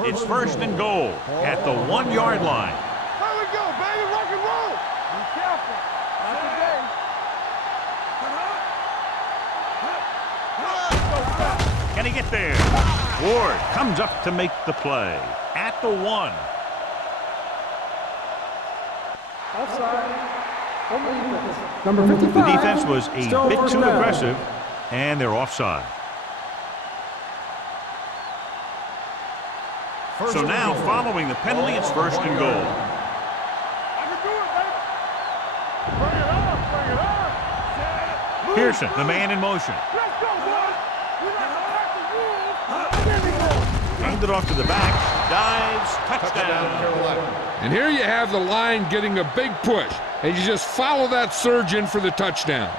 It's first and goal at the 1-yard line. There we go, baby. Rock and roll. Be careful. Not today. Can he get there? Ward comes up to make the play at the 1. Offside. Number 55. The defense was a bit too aggressive, and they're offside. So now, following the penalty, it's first and goal. I can do it, baby. Bring it on. Bring it on. Pearson, the man in motion. Let's go, boys. We're not going to Hand it off to the back. Dives. Touchdown. And here you have the line getting a big push, and you just follow that surge in for the touchdown.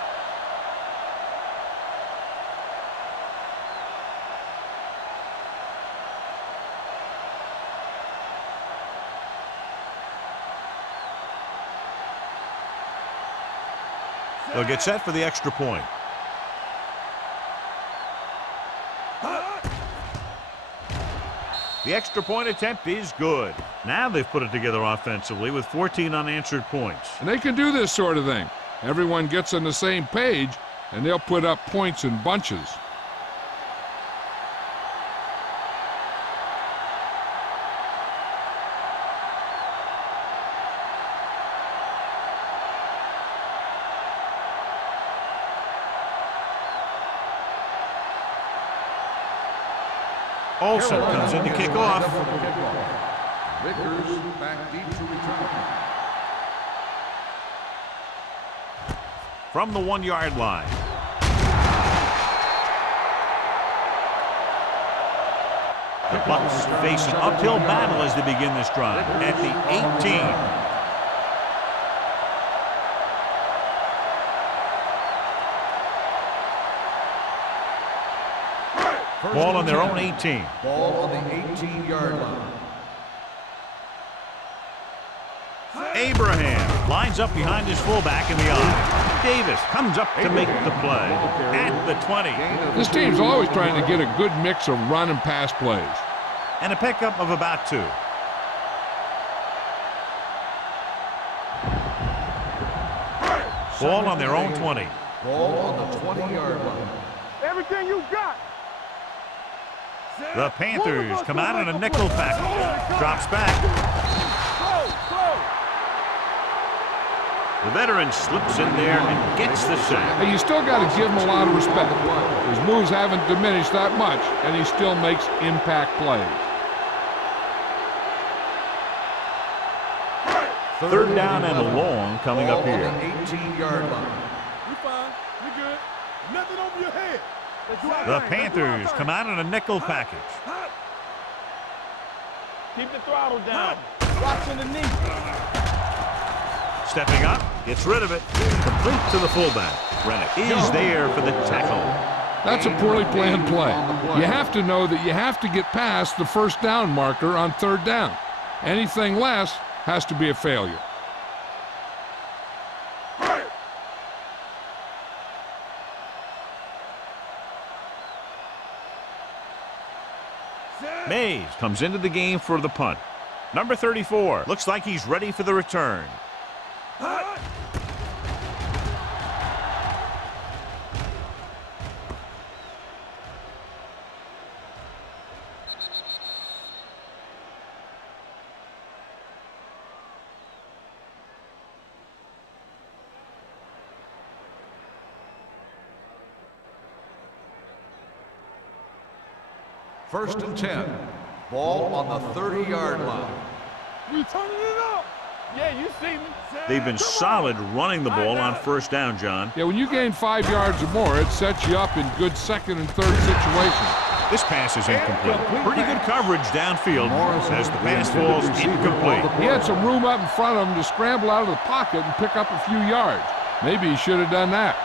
They'll get set for the extra point. The extra point attempt is good. Now they've put it together offensively with 14 unanswered points. And they can do this sort of thing. Everyone gets on the same page, and they'll put up points in bunches. Olsen comes in to kick off. Vickers back deep to return. From the 1-yard line. The Bucs face an uphill battle as they begin this drive at the 18. Ball on their own 18. Ball on the 18-yard line. Abraham lines up behind his fullback in the eye. Davis comes up to make the play at the 20. This team's always trying to get a good mix of run and pass plays. And a pickup of about 2. Ball on their own 20. Ball on the 20-yard line. Everything you got. The Panthers come out in a nickel package. Drops back. The veteran slips in there and gets the sack. Hey, you still got to give him a lot of respect. His moves haven't diminished that much, and he still makes impact plays. Third down and long coming up here. Ball on the 18-yard line. You fine. You good. Nothing over your head. The Panthers come out in a nickel package. Keep the throttle down. Rocks in the knee. Stepping up, gets rid of it. Complete to the fullback. Rennick is there for the tackle. That's a poorly planned play. You have to know that you have to get past the first down marker on third down. Anything less has to be a failure. Mays comes into the game for the punt. Number 34 looks like he's ready for the return. First and 10. Ball on the 30-yard line. We turning it up. Yeah, you see me. They've been solid running the ball on first down, John. Yeah, when you gain 5 yards or more, it sets you up in good second and third situations. This pass is incomplete. Pretty good coverage downfield as the pass falls incomplete. He had some room up in front of him to scramble out of the pocket and pick up a few yards. Maybe he should have done that.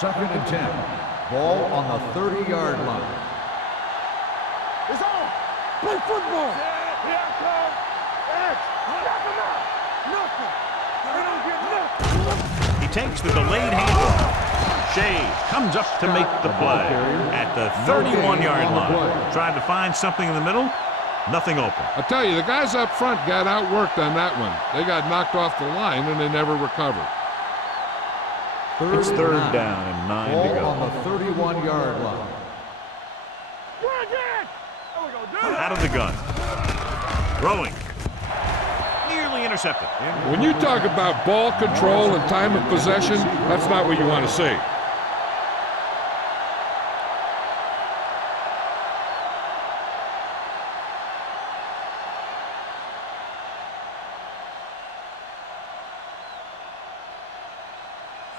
Second and 10. Ball on the 30-yard line. It's on. Play football. Here I come. X. Nothing out. Nothing. They don't get nothing. He takes the delayed handoff. Shea comes up to make the play at the 31-yard line. Tried to find something in the middle. Nothing open. I tell you, the guys up front got outworked on that one. They got knocked off the line and they never recovered. It's third down and 9 to go. On the 31-yard line. Out of the gun. Throwing. Nearly intercepted. When you talk about ball control and time of possession, that's not what you want to see.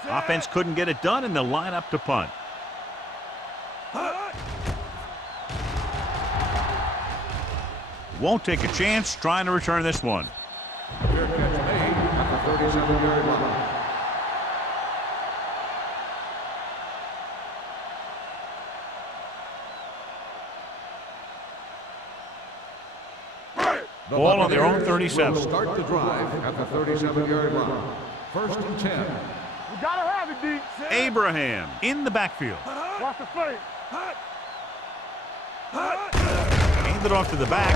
Offense couldn't get it done, and they'll line up to punt. Won't take a chance trying to return this one. Fair catch made at the 37-yard line. Ball on their own 37. Will start the drive at the 37-yard line. First and 10. We gotta have it, D. Abraham in the backfield. Watch the fake. Handed off to the back.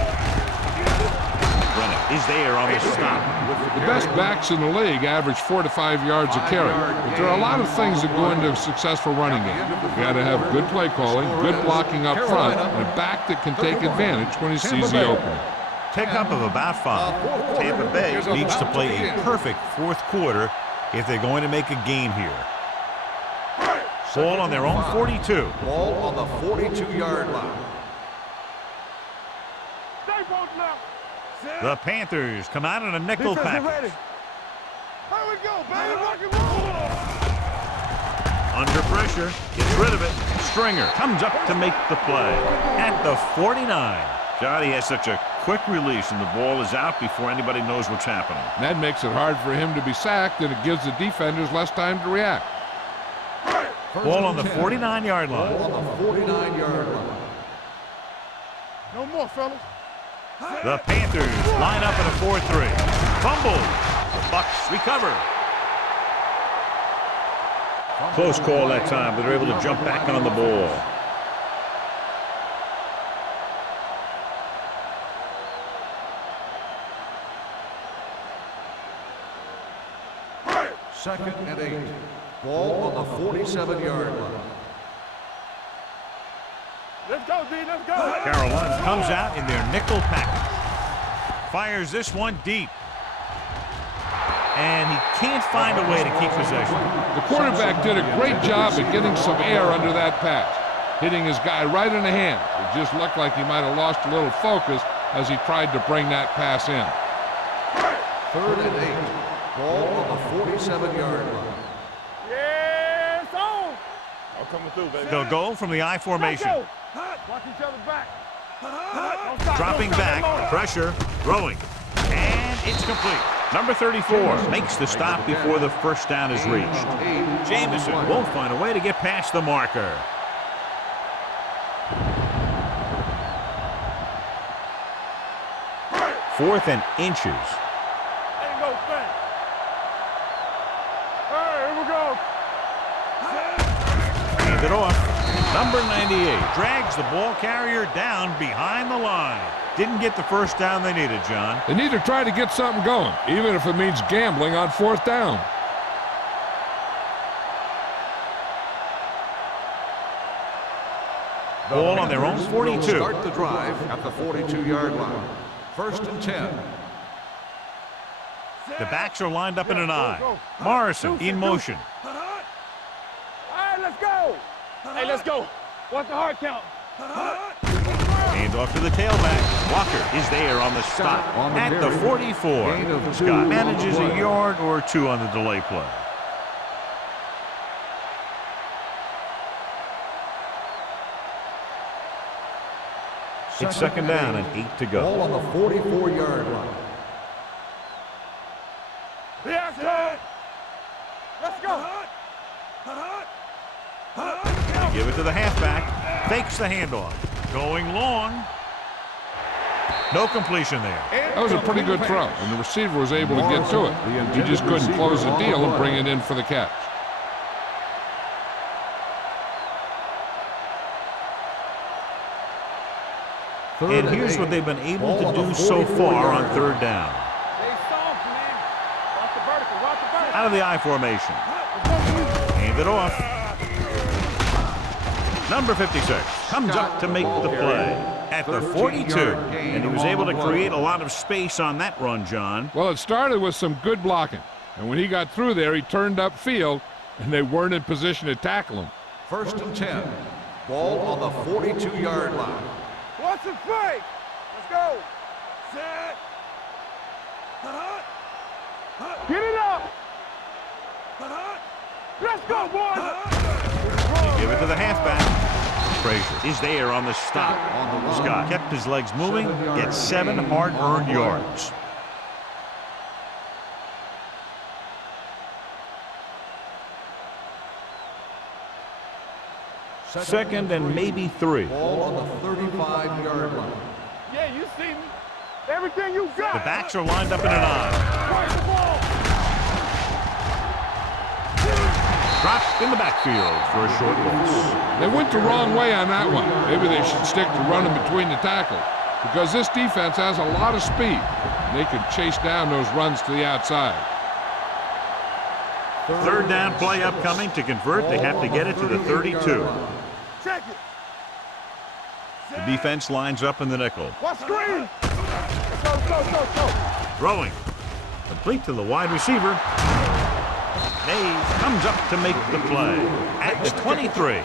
Brennan is there on the stop. The best backs in the league average 4 to 5 yards a carry. But there are a lot of things that go into a successful running game. You got to have good play calling, good blocking up front, and a back that can take advantage when he sees the opening. Pickup of about 5. Tampa Bay needs to play a perfect fourth quarter if they're going to make a game here. Ball on their own 42. Ball on the 42-yard line. The Panthers come out in a nickel package. Here we go, baby. Rock and roll. Under pressure, gets rid of it. Stringer comes up to make the play at the 49. Johnny has such a quick release, and the ball is out before anybody knows what's happening. And that makes it hard for him to be sacked, and it gives the defenders less time to react. Ball on the 49-yard line. Ball on the 49-yard line. No more, fellas. The Panthers line up in a 4-3. Fumble. The Bucs recover. Close call that time, but they're able to jump back on the ball. Second and 8. Ball on the 47-yard line. Let's go, D. Let's go. Carolina comes out in their nickel package. Fires this one deep. And he can't find a way to keep possession. The quarterback did a great job at getting some air under that pass, hitting his guy right in the hand. It just looked like he might have lost a little focus as he tried to bring that pass in. Third and 8. Ball on the 47-yard line. Yeah, it's on. I'm coming through, baby. They'll go from the I formation. Watch each other back. Dropping back, pressure, throwing, and it's complete. Number 34 makes the stop before the first down is reached. Jamison won't find a way to get past the marker. Fourth and inches. There you go, Frank. All right, here we go. Hand it off. Number 98 drags the ball carrier down behind the line. Didn't get the first down they needed, John. They need to try to get something going, even if it means gambling on 4th down. Ball on their own 42. Start the drive at the 42-yard line. 1st and 10. The backs are lined up in an I. Morrison in motion. All right, let's go. Hey, let's go. What's the hard count? Hand off to the tailback. Walker is there on the stop at the 44. Scott manages a yard or 2 on the delay play. It's 2nd down and 8 to go. Ball on the 44-yard line. Let's go. They give it to the halfback. Fakes the handoff. Going long. No completion there. That was a pretty good throw, and the receiver was able to get to it. He just couldn't close the deal and bring it in for the catch. And here's what they've been able to do so far on 3rd down. Stay soft, man. Watch the vertical. Watch the vertical. Out of the I formation. Hand it off. Number 56 comes up to make the play at the 42. And he was able to create a lot of space on that run, John. Well, it started with some good blocking. And when he got through there, he turned upfield, and they weren't in position to tackle him. 1st and 10. Ball on the 42-yard line. What's the fake? Let's go. Set. Get it up. Let's go, boys. Give it to the halfback. Frazier is there on the stop. Scott kept his legs moving, gets 7 hard-earned yards. Second and maybe 3. Ball on the 35-yard line. Yeah, you see me. Everything you got. The backs are lined up in an I. Fight the ball. Dropped in the backfield for a short loss. They went the wrong way on that one. Maybe they should stick to running between the tackles, because this defense has a lot of speed. They can chase down those runs to the outside. 3rd down play upcoming. To convert, they have to get it to the 32. Check it. The defense lines up in the nickel. What screen? Go. Throwing. Complete to the wide receiver. Mays comes up to make the play at the 23. A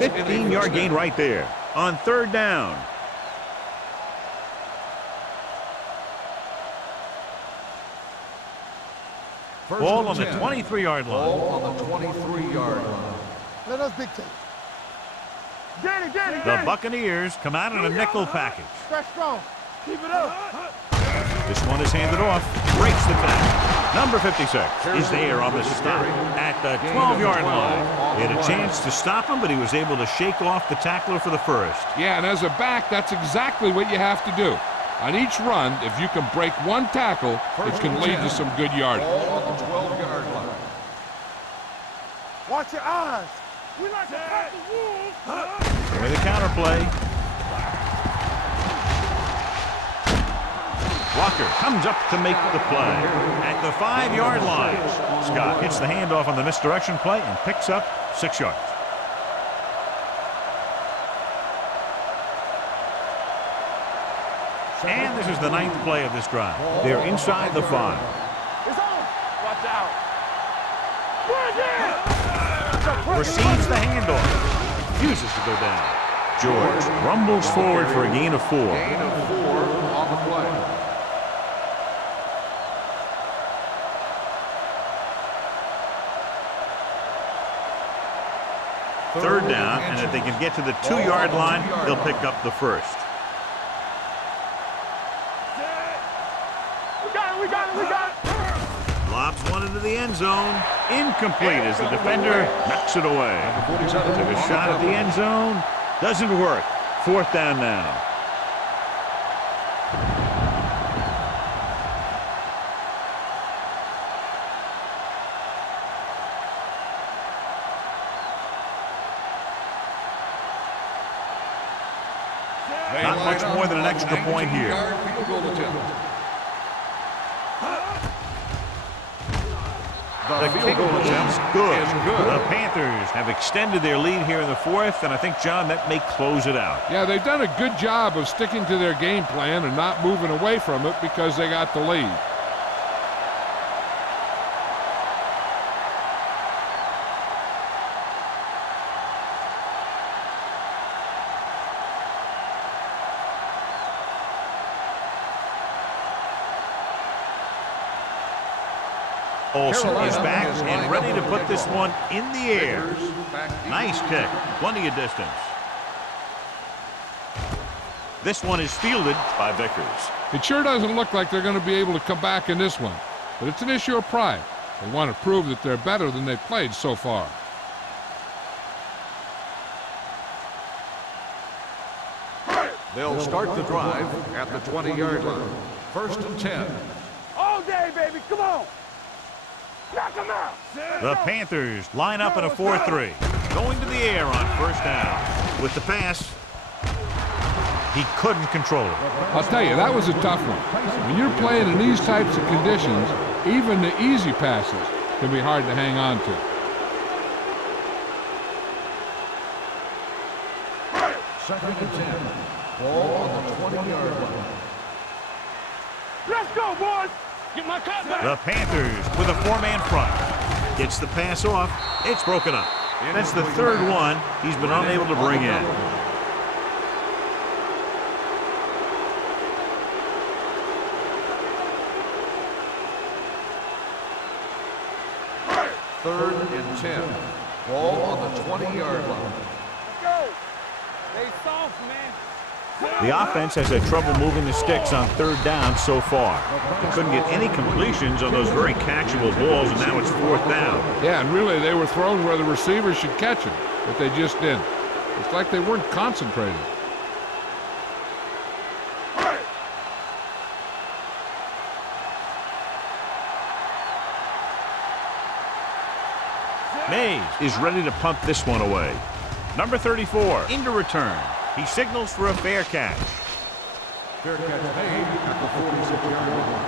15-yard gain right there on 3rd down. Ball on the 23-yard line. Ball on the 23-yard line. Let us dictate. Get it. The Buccaneers come out in a nickel package. Stretch strong. Keep it up. This one is handed off. Breaks the tackle. Number 56 is there on the stop at the 12-yard line. He had a chance to stop him, but he was able to shake off the tackler for the first. Yeah, and as a back, that's exactly what you have to do. On each run, if you can break one tackle, it can lead to some good yardage. Ball on the 12-yard line. Watch your eyes. We like to cut the wolves. With a counter play. Walker comes up to make the play at the 5-yard line. Scott gets the handoff on the misdirection play and picks up 6 yards. And this is the 9th play of this drive. They're inside the 5. It's on. Watch out. Receives the handoff. Refuses to go down. George rumbles forward for a gain of 4. Gain of 4 on the play. Third down, and if they can get to the 2-yard line, they'll pick up the first. We got it. Lobs one into the end zone. Incomplete as the defender knocks it away. Took a shot at the end zone. Doesn't work. 4th down now. Not much more than an extra point here. Field goal attempt. The kick is good. The Panthers have extended their lead here in the fourth, and I think, John, that may close it out. Yeah, they've done a good job of sticking to their game plan and not moving away from it because they got the lead. Olsen is back and ready to put this one in the air. Nice kick. Plenty of distance. This one is fielded by Vickers. It sure doesn't look like they're going to be able to come back in this one, but it's an issue of pride. They want to prove that they're better than they've played so far. They'll start the drive at the 20-yard line. 1st and 10. All day, baby. Come on. Knock him out. The Panthers line up in a 4-3. Going to the air on 1st down. With the pass, he couldn't control it. I'll tell you, that was a tough one. When you're playing in these types of conditions, even the easy passes can be hard to hang on to. 2nd and 10. Ball on the 20-yard line. Let's go, boys. Get my cut back. The Panthers with a 4-man front. Gets the pass off. It's broken up. That's the 3rd one he's been unable to bring in. Third and 10. Ball on the 20-yard line. Let's go. Stay soft, man. The offense has had trouble moving the sticks on 3rd down so far. They couldn't get any completions on those very catchable balls, and now it's 4th down. Yeah, and really they were thrown where the receivers should catch them, but they just didn't. It's like they weren't concentrated. Mays is ready to punt this one away. Number 34 into return. He signals for a fair catch. Fair catch made at the 46-yard line.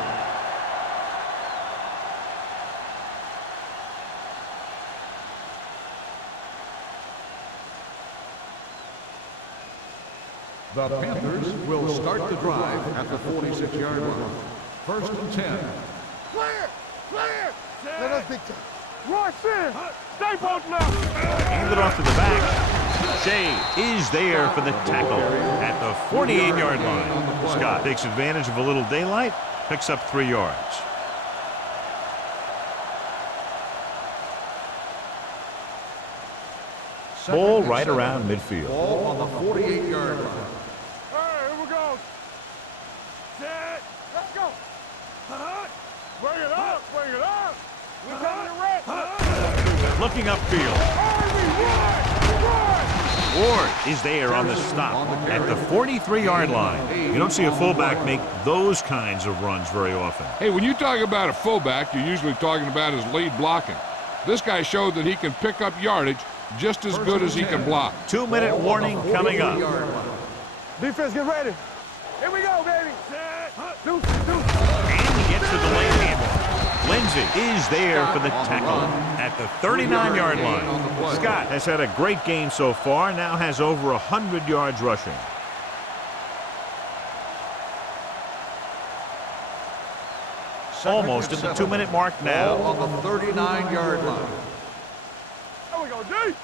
The Panthers will start the drive at the 46-yard line. 1st and 10. Clear. Clear. Let us big time. Rush in. Stay both now. Hand it off to the back. Shea is there for the tackle at the 48-yard line. Scott takes advantage of a little daylight, picks up 3 yards. Ball right around midfield. Ball on the 48-yard line. All right, here we go. Set. Let's go. Bring it up. Bring it up. We coming to wreck. Looking upfield. Ward is there on the stop at the 43-yard line. You don't see a fullback make those kinds of runs very often. Hey, when you talk about a fullback, you're usually talking about his lead blocking. This guy showed that he can pick up yardage just as good as he can block. 2-minute warning coming up. Defense, get ready. Here we go, baby. Deuce. And he gets the delayed handle. Lindsey is there for the tackle at the 39-yard line. Scott has had a great game so far, now has over 100 yards rushing. Almost at the 2-minute mark now. Ball on the 39-yard line. There we go, D.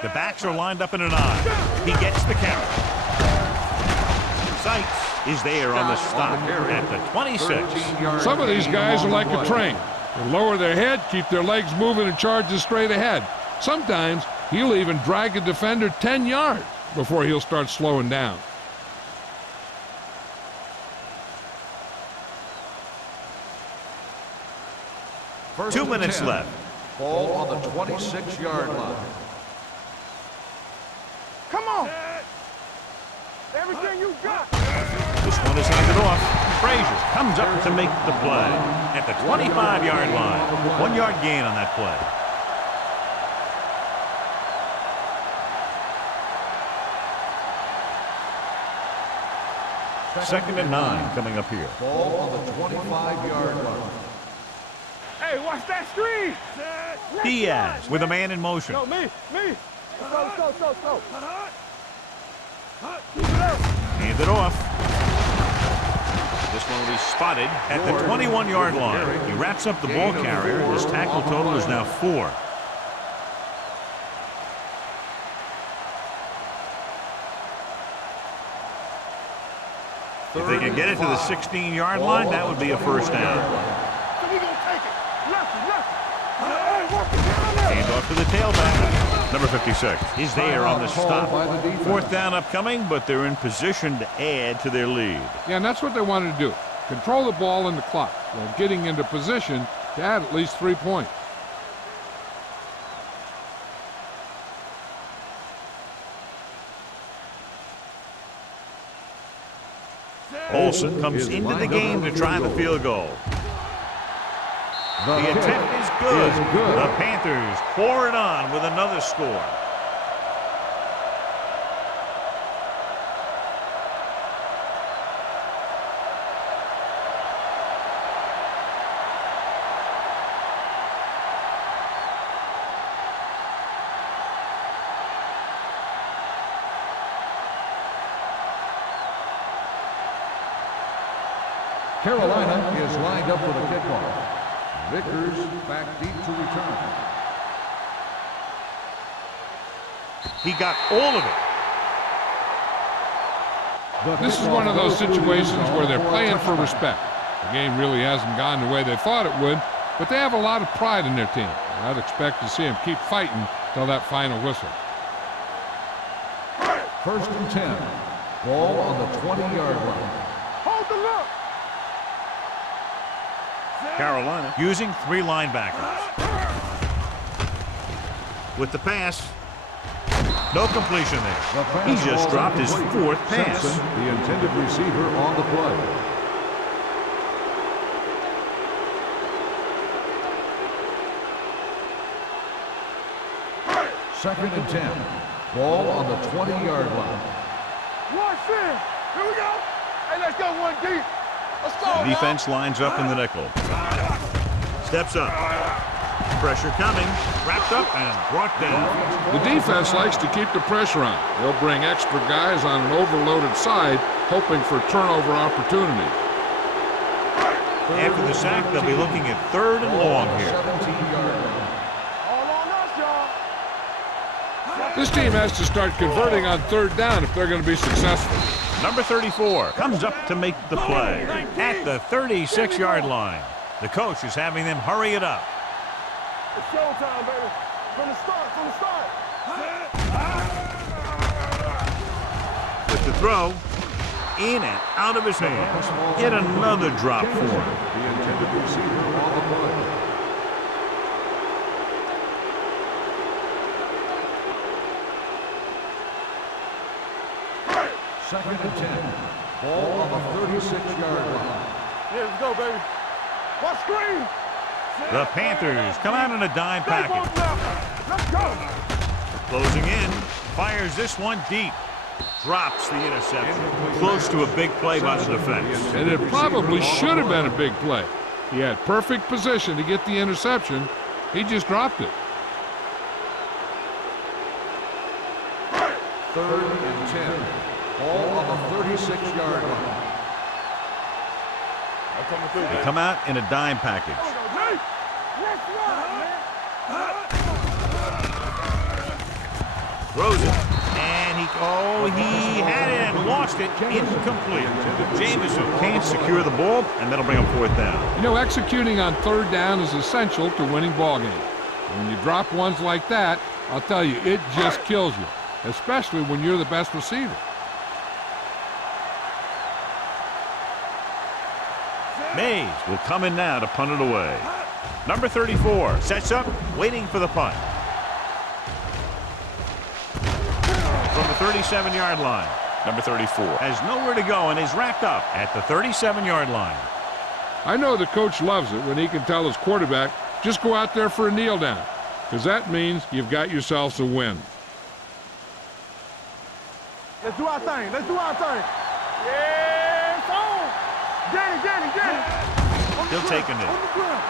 The backs are lined up in an I. He gets the carry. Sykes is there on the stop at the 26. Some of these guys are like a train. They lower their head, keep their legs moving, and charge straight ahead. Sometimes he'll even drag a defender 10 yards before he'll start slowing down. First 2 and minutes 10. left. Ball on the 26-yard line. Come on. Everything you got. This one is handed off. Frazier comes up to make the play at the 25-yard line. 1 yard gain on that play. 2nd and 9 coming up here. Ball on the 25-yard line. Hey, watch that screen. Diaz with a man in motion. No, me. Slow. Hand it off. This one will be spotted at the 21-yard line. He wraps up the ball carrier. His tackle total is now 4. If they can get it to the 16-yard line, that would be a first down. So we gonna take it. Left. Hand off to the tailback. Number 56 is there on the stop. 4th down upcoming, but they're in position to add to their lead. Yeah, and that's what they wanted to do. Control the ball in the clock while getting into position to add at least 3 points. Olsen comes into the game to try the field goal. The attempt is good. The Panthers pour it on with another score. Carolina is lined up for the kickoff. Vickers back deep to return. He got all of it. This is one of those situations where they're playing for respect. The game really hasn't gone the way they thought it would, but they have a lot of pride in their team. I'd expect to see them keep fighting till that final whistle. 1st and 10. Ball on the 20-yard line. Hold the look. Carolina using 3 linebackers. With the pass. No completion there. He just dropped his 4th pass. Simpson, the intended receiver, on the play. Second and 10. Ball on the 20-yard line. Watch it. Here we go. Hey, let's go one deep. Let's go. The defense lines up in the nickel. Steps up. Pressure coming. Wrapped up and brought down. The defense likes to keep the pressure on. They'll bring extra guys on an overloaded side, hoping for turnover opportunity. After the sack, they'll be looking at 3rd and long here. 17-yard line. All on us, y'all. This team has to start converting on 3rd down if they're going to be successful. Number 34 comes up to make the play at the 36-yard line. The coach is having them hurry it up. It's showtime, baby. From the start. With the throw, in and out of his hands. Yet another drop for him. The intended receiver on the play. Second and 10. Ball on the 36-yard line. Here we go, baby. What screen? The Panthers come out in a dime package. Let's go. Closing in, fires this one deep. Drops the interception. Close to a big play by the defense. And it probably should have been a big play. He had perfect position to get the interception. He just dropped it. 3rd and 10. Ball on the 36-yard line. They come out in a dime package. Throws it, and he had it and lost it. Incomplete. Jamison can't secure the ball, and that'll bring him 4th down. You know, executing on 3rd down is essential to winning ball games. When you drop ones like that, I'll tell you, it just kills you, especially when you're the best receiver. Mays will come in now to punt it away. Number 34 sets up, waiting for the punt. From the 37-yard line, number 34 has nowhere to go and is wrapped up at the 37-yard line. I know the coach loves it when he can tell his quarterback, just go out there for a kneel down, because that means you've got yourselves a win. Let's do our thing. Yeah! Get it. He'll take a knee. On the ground.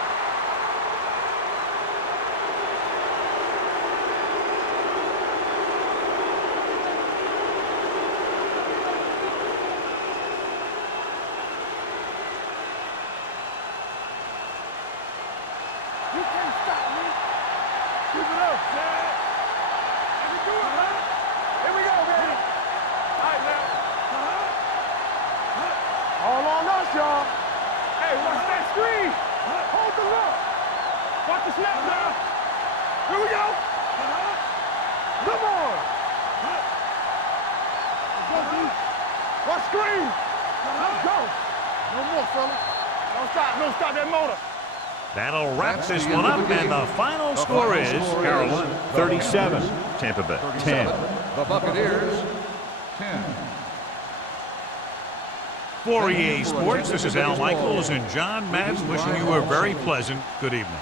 You can't stop me. Keep it up, Chad. I can do it, man. Here we go, baby. All right, now. All on us, y'all. Hey, watch that screen. Hold the look. Watch the snap now. Here we go. Come on. Watch screen. Go. No more, fella. Don't stop that motor. That'll wrap this one up, and the final score is Carolina 37, Tampa Bay 10. The Buccaneers 10. For EA Sports, this is Al Michaels and John Madden wishing you a very pleasant good evening.